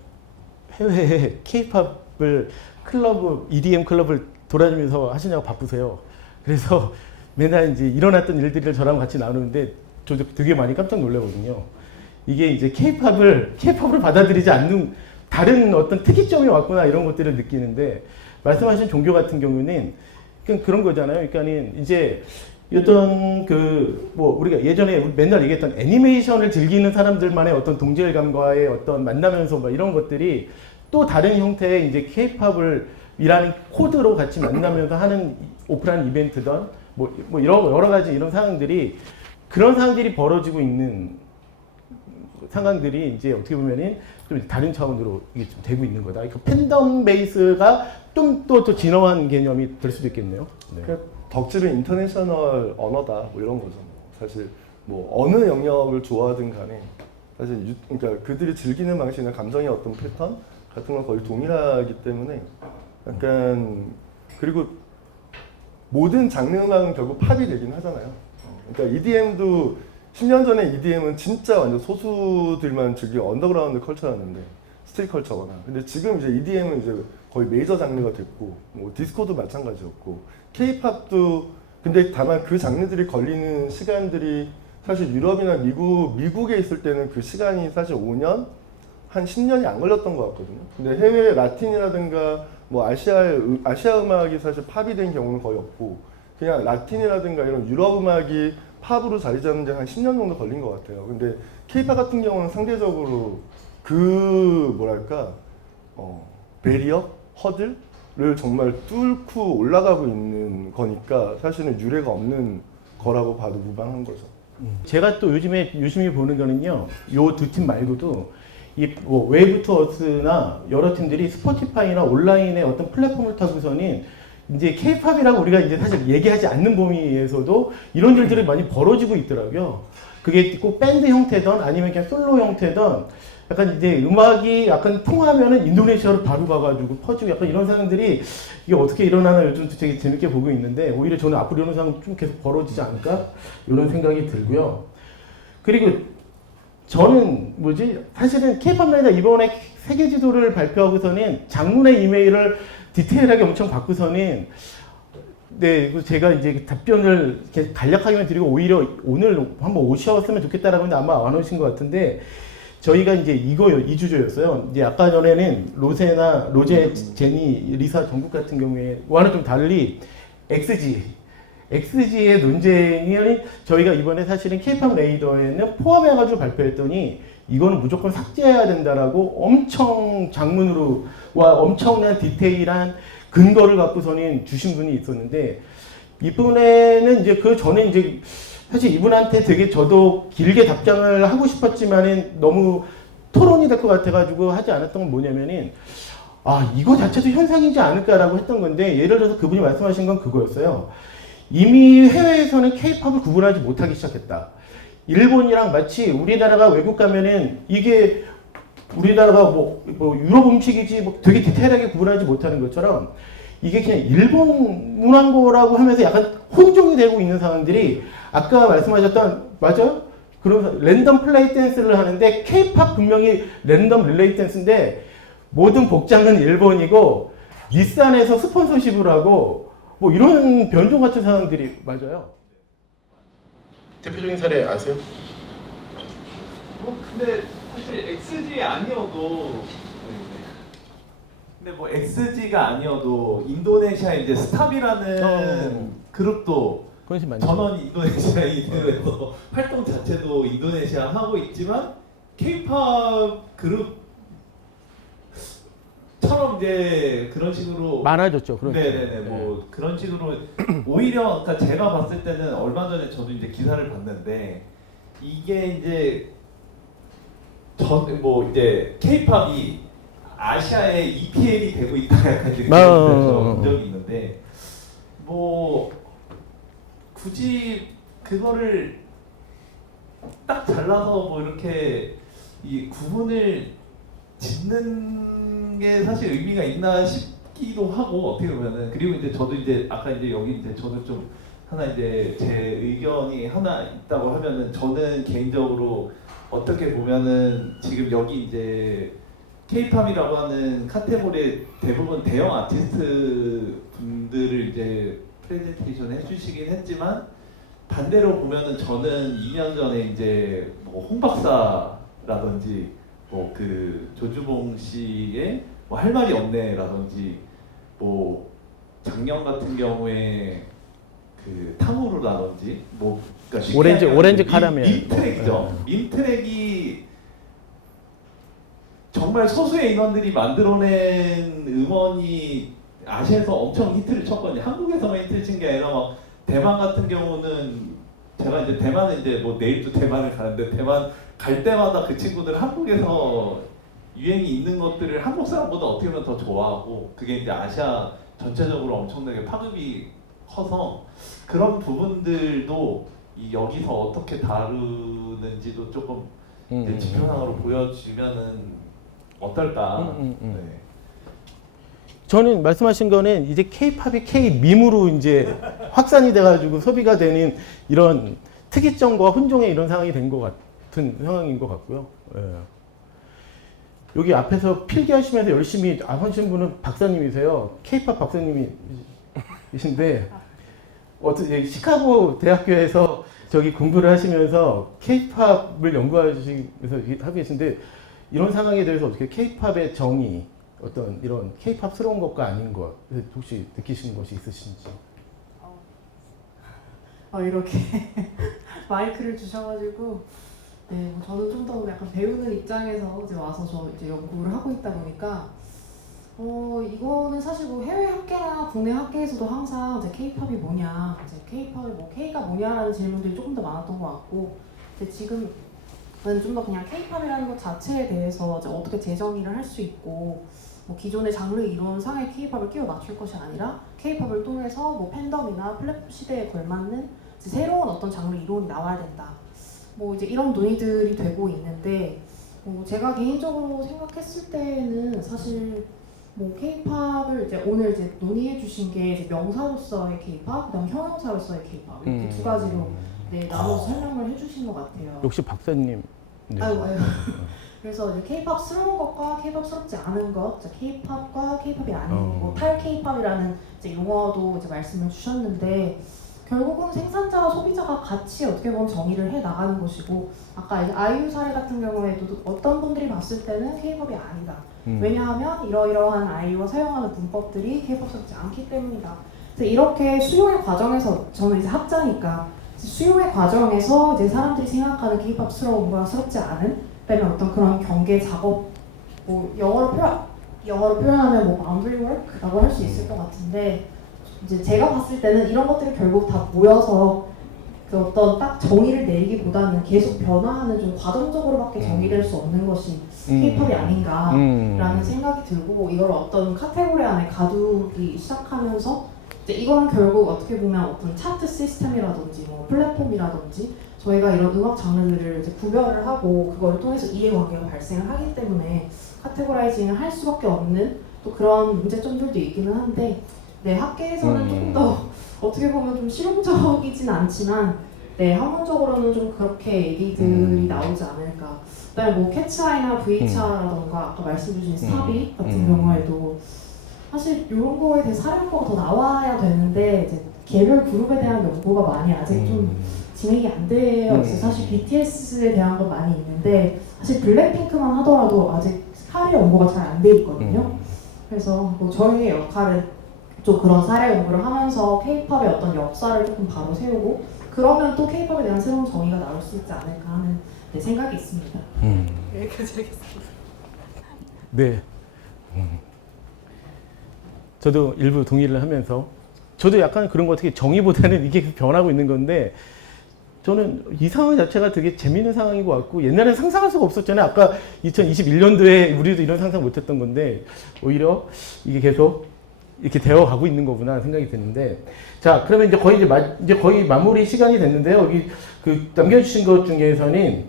해외에 K-팝을 클럽, EDM 클럽을 돌아다니면서 하시냐고 바쁘세요. 그래서 맨날 이제 일어났던 일들을 저랑 같이 나누는데 저도 되게 많이 깜짝 놀라거든요. 이게 이제 K-팝을 받아들이지 않는 다른 어떤 특이점이 왔구나 이런 것들을 느끼는데 말씀하신 종교 같은 경우는 그냥 그런 거잖아요. 그러니까는 이제 어떤 그 뭐 우리가 예전에 맨날 얘기했던 애니메이션을 즐기는 사람들만의 어떤 동질감과의 어떤 만나면서 뭐 이런 것들이 또 다른 형태의 이제 K-팝을 이라는 코드로 같이 만나면서 하는 오프라인 이벤트든 뭐 여러 가지 이런 상황들이 그런 상황들이 벌어지고 있는 상황들이 이제 어떻게 보면은 좀 다른 차원으로 이게 좀 되고 있는 거다. 그 팬덤 베이스가 좀 또 진화한 개념이 될 수도 있겠네요. 네. 그 덕질은 인터내셔널 언어다 뭐 이런 거죠. 사실 뭐 어느 영역을 좋아하든 간에 사실 그러니까 그들이 즐기는 방식이나 감정의 어떤 패턴 같은 건 거의 동일하기 때문에 약간 그리고 모든 장르 음악은 결국 팝이 되긴 하잖아요. 그러니까 EDM도 10년 전에 EDM은 진짜 완전 소수들만 즐기는 언더그라운드 컬처였는데 스트릿 컬처거나. 근데 지금 이제 EDM은 이제 거의 메이저 장르가 됐고, 뭐 디스코도 마찬가지였고, K-팝도 근데 다만 그 장르들이 걸리는 시간들이 사실 유럽이나 미국에 있을 때는 그 시간이 사실 5년, 한 10년이 안 걸렸던 것 같거든요. 근데 해외 라틴이라든가 뭐 아시아 음악이 사실 팝이 된 경우는 거의 없고, 그냥 라틴이라든가 이런 유럽 음악이 팝으로 자리 잡는 데 한 10년 정도 걸린 것 같아요. 근데 K-팝 같은 경우는 상대적으로 그 뭐랄까 베리어, 허들을 정말 뚫고 올라가고 있는 거니까 사실은 유례가 없는 거라고 봐도 무방한 거죠. 제가 또 요즘에 유심히 보는 거는요. 요 두 팀 말고도 이 뭐 웨이브 투어스나 여러 팀들이 스포티파이나 온라인의 어떤 플랫폼을 타고서는 이제 K-팝이라고 우리가 이제 사실 얘기하지 않는 범위에서도 이런 일들이 많이 벌어지고 있더라고요. 그게 꼭 밴드 형태든 아니면 그냥 솔로 형태든 약간 이제 음악이 약간 통하면은 인도네시아로 바로 가가지고 퍼지고 약간 이런 상황들이 이게 어떻게 일어나나 요즘 되게 재밌게 보고 있는데 오히려 저는 앞으로 이런 상황 좀 계속 벌어지지 않을까 이런 생각이 들고요. 그리고 저는 사실은 K-팝 라이더 이번에 세계 지도를 발표하고서는 장문의 이메일을 디테일하게 엄청 받고서는 네, 제가 이제 답변을 이렇게 간략하게만 드리고 오히려 오늘 한번 오셨으면 좋겠다라고 했는데 아마 안 오신 것 같은데 저희가 이제 이 주제였어요. 이제 아까 전에는 로제, 제니, 리사, 정국 같은 경우에와는 좀 달리 XG의 논쟁이 저희가 이번에 사실은 K-팝 레이더에는 포함해가지고 발표했더니 이거는 무조건 삭제해야 된다라고 엄청 장문으로 와 엄청난 디테일한 근거를 갖고서는 주신 분이 있었는데 이분에는 이제 그 전에 이제 사실 이분한테 되게 저도 길게 답장을 하고 싶었지만은 너무 토론이 될 것 같아가지고 하지 않았던 건 뭐냐면은 이거 자체도 현상이지 않을까라고 했던 건데 예를 들어서 그분이 말씀하신 건 그거였어요. 이미 해외에서는 K-팝을 구분하지 못하기 시작했다. 일본이랑 마치 우리나라가 외국 가면은 이게 우리나라가 뭐 유럽 음식이지 뭐 되게 디테일하게 구분하지 못하는 것처럼 이게 그냥 일본 문화인 거라고 하면서 약간 혼종이 되고 있는 상황들이 아까 말씀하셨던 맞아요? 그런 랜덤 플레이 댄스를 하는데 K-팝 분명히 랜덤 릴레이 댄스인데 모든 복장은 일본이고 닛산에서 스폰서십을 하고 뭐 이런 변종 같은 상황들이 맞아요. 대표적인 사례 아세요? 근데 사실 XG 아니어도 근데 뭐 XG가 아니어도 인도네시아의 이제 스탑이라는 그룹도 전원 인도네시아인에서 활동 자체도 인도네시아 하고 있지만 K-팝 그룹 처럼 이제 그런 식으로 많아졌죠. 그렇죠. 네네네 뭐 그런 식으로 오히려 그러니까 제가 봤을 때는 얼마 전에 저도 이제 기사를 봤는데 이게 이제 뭐 이제 K-팝이 아시아의 EPL이 되고 있다 약간 이렇게 본 적이 있는데 뭐 굳이 그거를 딱 잘라서 뭐 이렇게 이 구분을 짓는 게 사실 의미가 있나 싶기도 하고 어떻게 보면은 그리고 이제 저도 이제 아까 이제 여기 이제 저도 좀 하나 이제 제 의견이 하나 있다고 하면은 저는 개인적으로 어떻게 보면은 지금 여기 이제 K-팝이라고 하는 카테고리에 대부분 대형 아티스트 분들을 이제 프레젠테이션 해주시긴 했지만 반대로 보면은 저는 2년 전에 이제 뭐 홍박사라든지 뭐 그 조주봉 씨의 뭐 할 말이 없네라든지 뭐 작년 같은 경우에 그 탕후루라든지 뭐 그러니까 쉽게 하면 오렌지 카라멜 밈트랙이죠. 밈트랙이 정말 소수의 인원들이 만들어낸 음원이 아시아에서 엄청 히트를 쳤거든요. 한국에서만 히트를 친 게 아니라 막 대만 같은 경우는 제가 이제 대만은 이제 뭐 내일도 대만을 가는데 대만 갈 때마다 그 친구들 한국에서 유행이 있는 것들을 한국 사람보다 어떻게 보면 더 좋아하고 그게 이제 아시아 전체적으로 엄청나게 파급이 커서 그런 부분들도 이 여기서 어떻게 다루는지도 조금 이제 지표상으로 보여주면은 어떨까. 네. 저는 말씀하신 거는 이제 K-팝이 K-밈으로 이제 확산이 돼가지고 소비가 되는 이런 특이점과 혼종의 이런 상황이 된 것 같은 상황인 것 같고요. 예. 여기 앞에서 필기하시면서 열심히 하신 분은 박사님이세요. K-팝 박사님이신데 어떻게 시카고 대학교에서 저기 공부를 하시면서 K-팝을 연구하시면서 하고 계신데 이런 상황에 대해서 어떻게 K-팝의 정의 어떤 이런 K-팝스러운 것과 아닌 것 혹시 느끼시는 것이 있으신지? 이렇게 마이크를 주셔가지고 네, 뭐 저는 좀 더 약간 배우는 입장에서 이제 와서 저 이제 연구를 하고 있다 보니까 이거는 사실 뭐 해외 학계나 국내 학계에서도 항상 이제 K-팝이 뭐냐, 이제 K-팝이 뭐 K가 뭐냐라는 질문들이 조금 더 많았던 것 같고 이제 지금은 좀 더 그냥 K-팝이라는 것 자체에 대해서 이제 어떻게 재정의를 할 수 있고 뭐 기존의 장르 이론상의 K-팝을 끼워 맞출 것이 아니라 K-팝을 통해서 뭐 팬덤이나 플랫폼 시대에 걸맞는 이제 새로운 어떤 장르 이론이 나와야 된다. 뭐 이제 이런 논의들이 되고 있는데 제가 개인적으로 생각했을 때는 사실 뭐 K-팝을 이제 오늘 이제 논의해 주신 게 이제 명사로서의 K-팝, 그다음 형용사로서의 K-팝 이렇게 두 가지로 네, 나눠서 설명을 해주신 것 같아요. 역시 박사님. 네. 아이고. 그래서 이제 K-팝스러운 것과 K-팝스럽지 않은 것, K-팝과 K-팝이 아닌 뭐 탈 K-팝이라는 이제 용어도 이제 말씀을 주셨는데 결국은 생산자와 소비자가 같이 어떻게 보면 정의를 해 나가는 것이고 아까 이제 아이유 사례 같은 경우에도 어떤 분들이 봤을 때는 K-팝이 아니다. 왜냐하면 이러이러한 아이유가 사용하는 문법들이 K-팝스럽지 않기 때문이다. 그래서 이렇게 수용의 과정에서 저는 이제 학자니까 수용의 과정에서 이제 사람들이 생각하는 K-팝스러움과 스럽지 않은 그다음에 어떤 그런 경계 작업 뭐 영어로 표현하면 뭐 boundary work라고 할 수 있을 것 같은데 이제 제가 봤을 때는 이런 것들이 결국 다 모여서 그 어떤 딱 정의를 내리기보다는 계속 변화하는 좀 과정적으로밖에 정의될 수 없는 것이 K-팝이 아닌가라는 생각이 들고 이걸 어떤 카테고리 안에 가두기 시작하면서 이제 이거는 결국 어떻게 보면 어떤 차트 시스템이라든지 뭐 플랫폼이라든지 저희가 이런 음악 장르들을 이제 구별을 하고 그거를 통해서 이해관계가 발생을 하기 때문에 카테고라이징을 할 수밖에 없는 또 그런 문제점들도 있기는 한데 네, 학계에서는 조금 더 어떻게 보면 좀 실용적이진 않지만 네, 학문적으로는 좀 그렇게 얘기들이 나오지 않을까. 그다음에 뭐 캐치아이나 VHR라던가 아까 말씀 주신 스타비 같은 경우에도 사실 이런 거에 대해 사례 연구가 더 나와야 되는데 이제 개별 그룹에 대한 연구가 많이 아직 좀 진행이 안 되어 있어요. 사실 BTS에 대한 건 많이 있는데 사실 블랙핑크만 하더라도 아직 사례 연구가 잘 안 돼 있거든요. 그래서 뭐 저희의 역할은 좀 그런 사례 연구를 하면서 K-팝의 어떤 역사를 조금 바로 세우고 그러면 또 K-팝에 대한 새로운 정의가 나올 수 있지 않을까 하는 네, 생각이 있습니다. 여기까지 하겠습니다. 네. 저도 일부 동의를 하면서 저도 약간 그런 거 어떻게 정의보다는 이게 변하고 있는 건데 저는 이 상황 자체가 되게 재밌는 상황인 것 같고 옛날에 상상할 수가 없었잖아요. 아까 2021년도에 우리도 이런 상상 못했던 건데 오히려 이게 계속 이렇게 되어 가고 있는 거구나 생각이 드는데 자 그러면 이제 거의 마무리 시간이 됐는데요. 여기 그 남겨주신 것 중에서는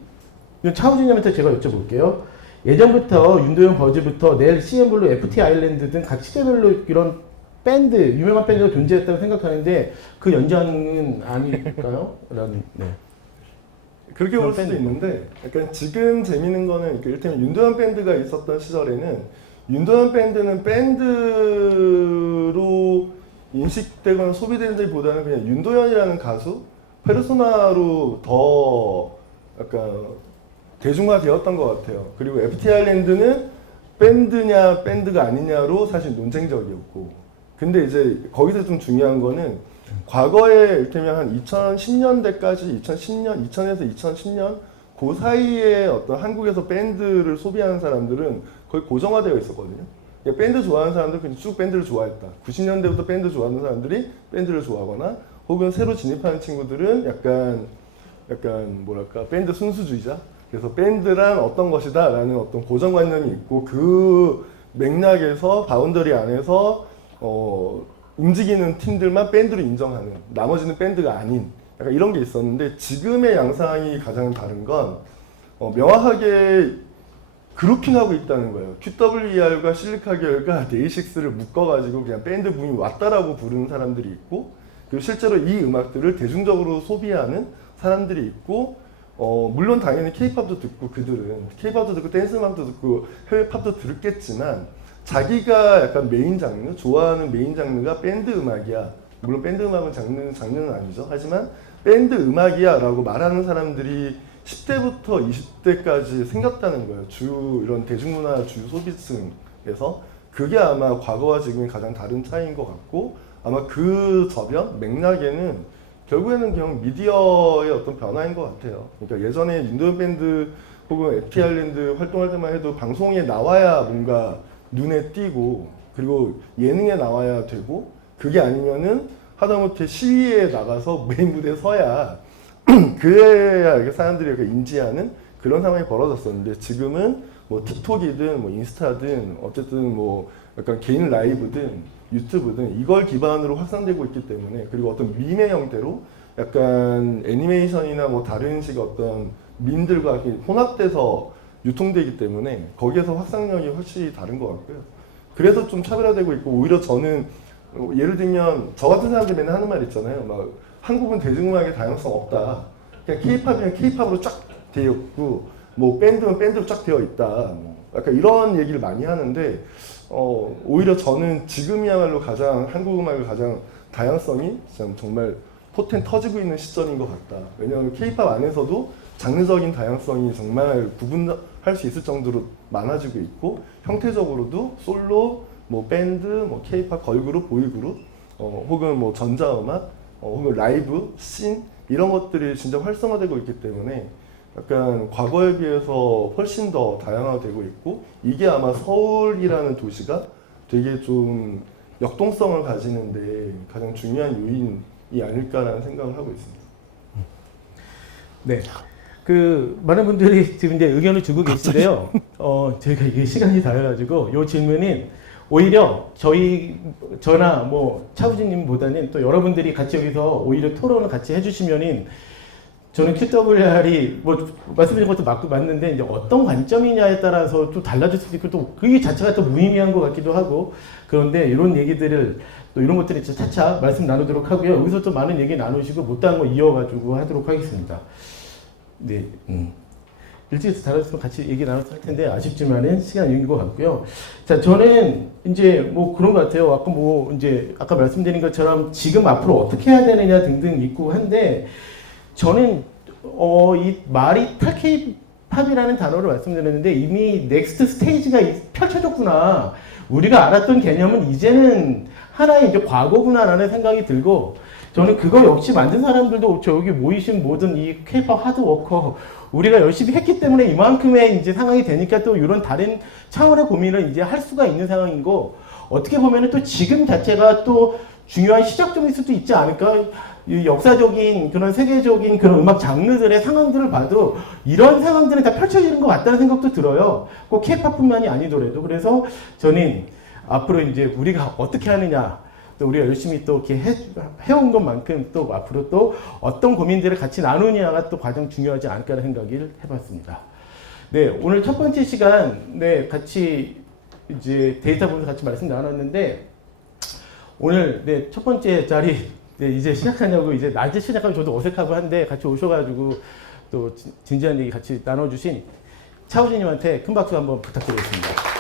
차우진님한테 제가 여쭤볼게요. 예전부터 윤도현 버즈부터 넬, CN블루, FT 아일랜드 등 각 시대별로 이런 밴드, 유명한 밴드가 존재했다고 생각하는데 그 연장은 아닐까요? 라는, 네. 그렇게 볼 수도 있는데 약간 지금 재밌는 거는 이를테면 윤도현 밴드가 있었던 시절에는 윤도현 밴드는 밴드로 인식되거나 소비되는지보다는 그냥 윤도현이라는 가수 페르소나로 더 약간 대중화되었던 것 같아요. 그리고 FT 아일랜드는 밴드냐 밴드가 아니냐로 사실 논쟁적이었고 근데 이제 거기서 좀 중요한 거는 과거에 이를테면 한 2010년대까지 2000에서 2010년 그 사이에 어떤 한국에서 밴드를 소비하는 사람들은 거의 고정화되어 있었거든요. 밴드 좋아하는 사람들은 그냥 쭉 밴드를 좋아했다. 90년대부터 밴드 좋아하는 사람들이 밴드를 좋아하거나 혹은 새로 진입하는 친구들은 약간 뭐랄까 밴드 순수주의자. 그래서 밴드란 어떤 것이다 라는 어떤 고정관념이 있고 그 맥락에서 바운더리 안에서 움직이는 팀들만 밴드로 인정하는 나머지는 밴드가 아닌 약간 이런 게 있었는데 지금의 양상이 가장 다른 건 명확하게 그룹핑하고 있다는 거예요. QWER과 실리카 계열과 데이식스를 묶어가지고 그냥 밴드 붐이 왔다라고 부르는 사람들이 있고 그리고 실제로 이 음악들을 대중적으로 소비하는 사람들이 있고 물론 당연히 K-팝도 듣고 그들은 K-팝도 듣고 댄스 음악도 듣고 해외 팝도 들었겠지만 자기가 약간 메인 장르, 좋아하는 메인 장르가 밴드 음악이야. 물론 밴드 음악은 장르는 아니죠. 하지만 밴드 음악이야 라고 말하는 사람들이 10대부터 20대까지 생겼다는 거예요. 주 이런 대중문화 주 소비층에서. 그게 아마 과거와 지금이 가장 다른 차이인 것 같고 아마 그 저변, 맥락에는 결국에는 그냥 미디어의 어떤 변화인 것 같아요. 그러니까 예전에 윤도현 밴드 혹은 FT 아일랜드 활동할 때만 해도 방송에 나와야 뭔가 눈에 띄고 그리고 예능에 나와야 되고 그게 아니면은 하다못해 시위에 나가서 메인 무대에 서야 그래야 사람들이 이렇게 인지하는 그런 상황이 벌어졌었는데 지금은 뭐 틱톡이든 뭐 인스타든 어쨌든 뭐 약간 개인 라이브든 유튜브든 이걸 기반으로 확산되고 있기 때문에 그리고 어떤 밈의 형태로 약간 애니메이션이나 뭐 다른 식의 어떤 밈들과 이렇게 혼합돼서 유통되기 때문에 거기에서 확산력이 확실히 다른 것 같고요. 그래서 좀 차별화되고 있고 오히려 저는 예를 들면 저 같은 사람들이 맨날 하는 말 있잖아요. 막 한국은 대중음악의 다양성 없다. 그냥 K-팝이면 K-팝으로 쫙 되어 있고 뭐 밴드면 밴드로 쫙 되어 있다. 뭐 약간 이런 얘기를 많이 하는데 오히려 저는 지금이야말로 가장 한국 음악의 가장 다양성이 정말 포텐 터지고 있는 시점인 것 같다. 왜냐하면 K-팝 안에서도 장르적인 다양성이 정말 구분할 수 있을 정도로 많아지고 있고 형태적으로도 솔로, 뭐 밴드, 뭐 K-팝 걸그룹, 보이그룹, 혹은 뭐 전자음악, 혹은 라이브, 씬 이런 것들이 진짜 활성화되고 있기 때문에 약간 과거에 비해서 훨씬 더 다양화되고 있고 이게 아마 서울이라는 도시가 되게 좀 역동성을 가지는데 가장 중요한 요인이 아닐까라는 생각을 하고 있습니다. 네. 그 많은 분들이 지금 이제 의견을 주고 계신데요. 저희가 이게 시간이 다여가지고 이 질문은 오히려 저나 뭐 차우진님보다는 또 여러분들이 같이 여기서 오히려 토론을 같이 해주시면은 저는 QWR이 뭐 말씀드린 것도 맞는데 이제 어떤 관점이냐에 따라서 또 달라질 수도 있고 또 그게 자체가 또 무의미한 것 같기도 하고 그런데 이런 얘기들을 또 이런 것들이 차차 말씀 나누도록 하고요. 여기서 또 많은 얘기 나누시고 못다한 거 이어가지고 하도록 하겠습니다. 네, 일찍 다뤘으면 같이 얘기 나눴을 텐데 아쉽지만은 시간인 것 같고요. 자, 저는 이제 뭐 그런 것 같아요. 아까 뭐 이제 아까 말씀드린 것처럼 지금 앞으로 어떻게 해야 되느냐 등등 있고 한데 저는 이 말이 탈케이팝이라는 단어를 말씀드렸는데 이미 넥스트 스테이지가 펼쳐졌구나. 우리가 알았던 개념은 이제는 하나의 이제 과거구나라는 생각이 들고 저는 그거 역시 만든 사람들도 저 여기 모이신 모든 이 K-팝 하드워커 우리가 열심히 했기 때문에 이만큼의 이제 상황이 되니까 또 이런 다른 차원의 고민을 이제 할 수가 있는 상황인 거 어떻게 보면은 또 지금 자체가 또 중요한 시작점일 수도 있지 않을까. 이 역사적인 그런 세계적인 그런 음악 장르들의 상황들을 봐도 이런 상황들은 다 펼쳐지는 것 같다는 생각도 들어요. 꼭 K-팝뿐만이 아니더라도. 그래서 저는 앞으로 이제 우리가 어떻게 하느냐, 또 우리가 열심히 또 이렇게 해온 것만큼 또 앞으로 또 어떤 고민들을 같이 나누느냐가 또 가장 중요하지 않을까라는 생각을 해봤습니다. 네, 오늘 첫 번째 시간, 네, 같이 이제 데이터 보면서 같이 말씀 나눴는데, 오늘, 네, 첫 번째 자리, 네, 이제 시작하냐고, 이제 낮에 시작하면 저도 어색하고 한데, 같이 오셔가지고, 또 진지한 얘기 같이 나눠주신 차우진님한테 큰 박수 한번 부탁드리겠습니다.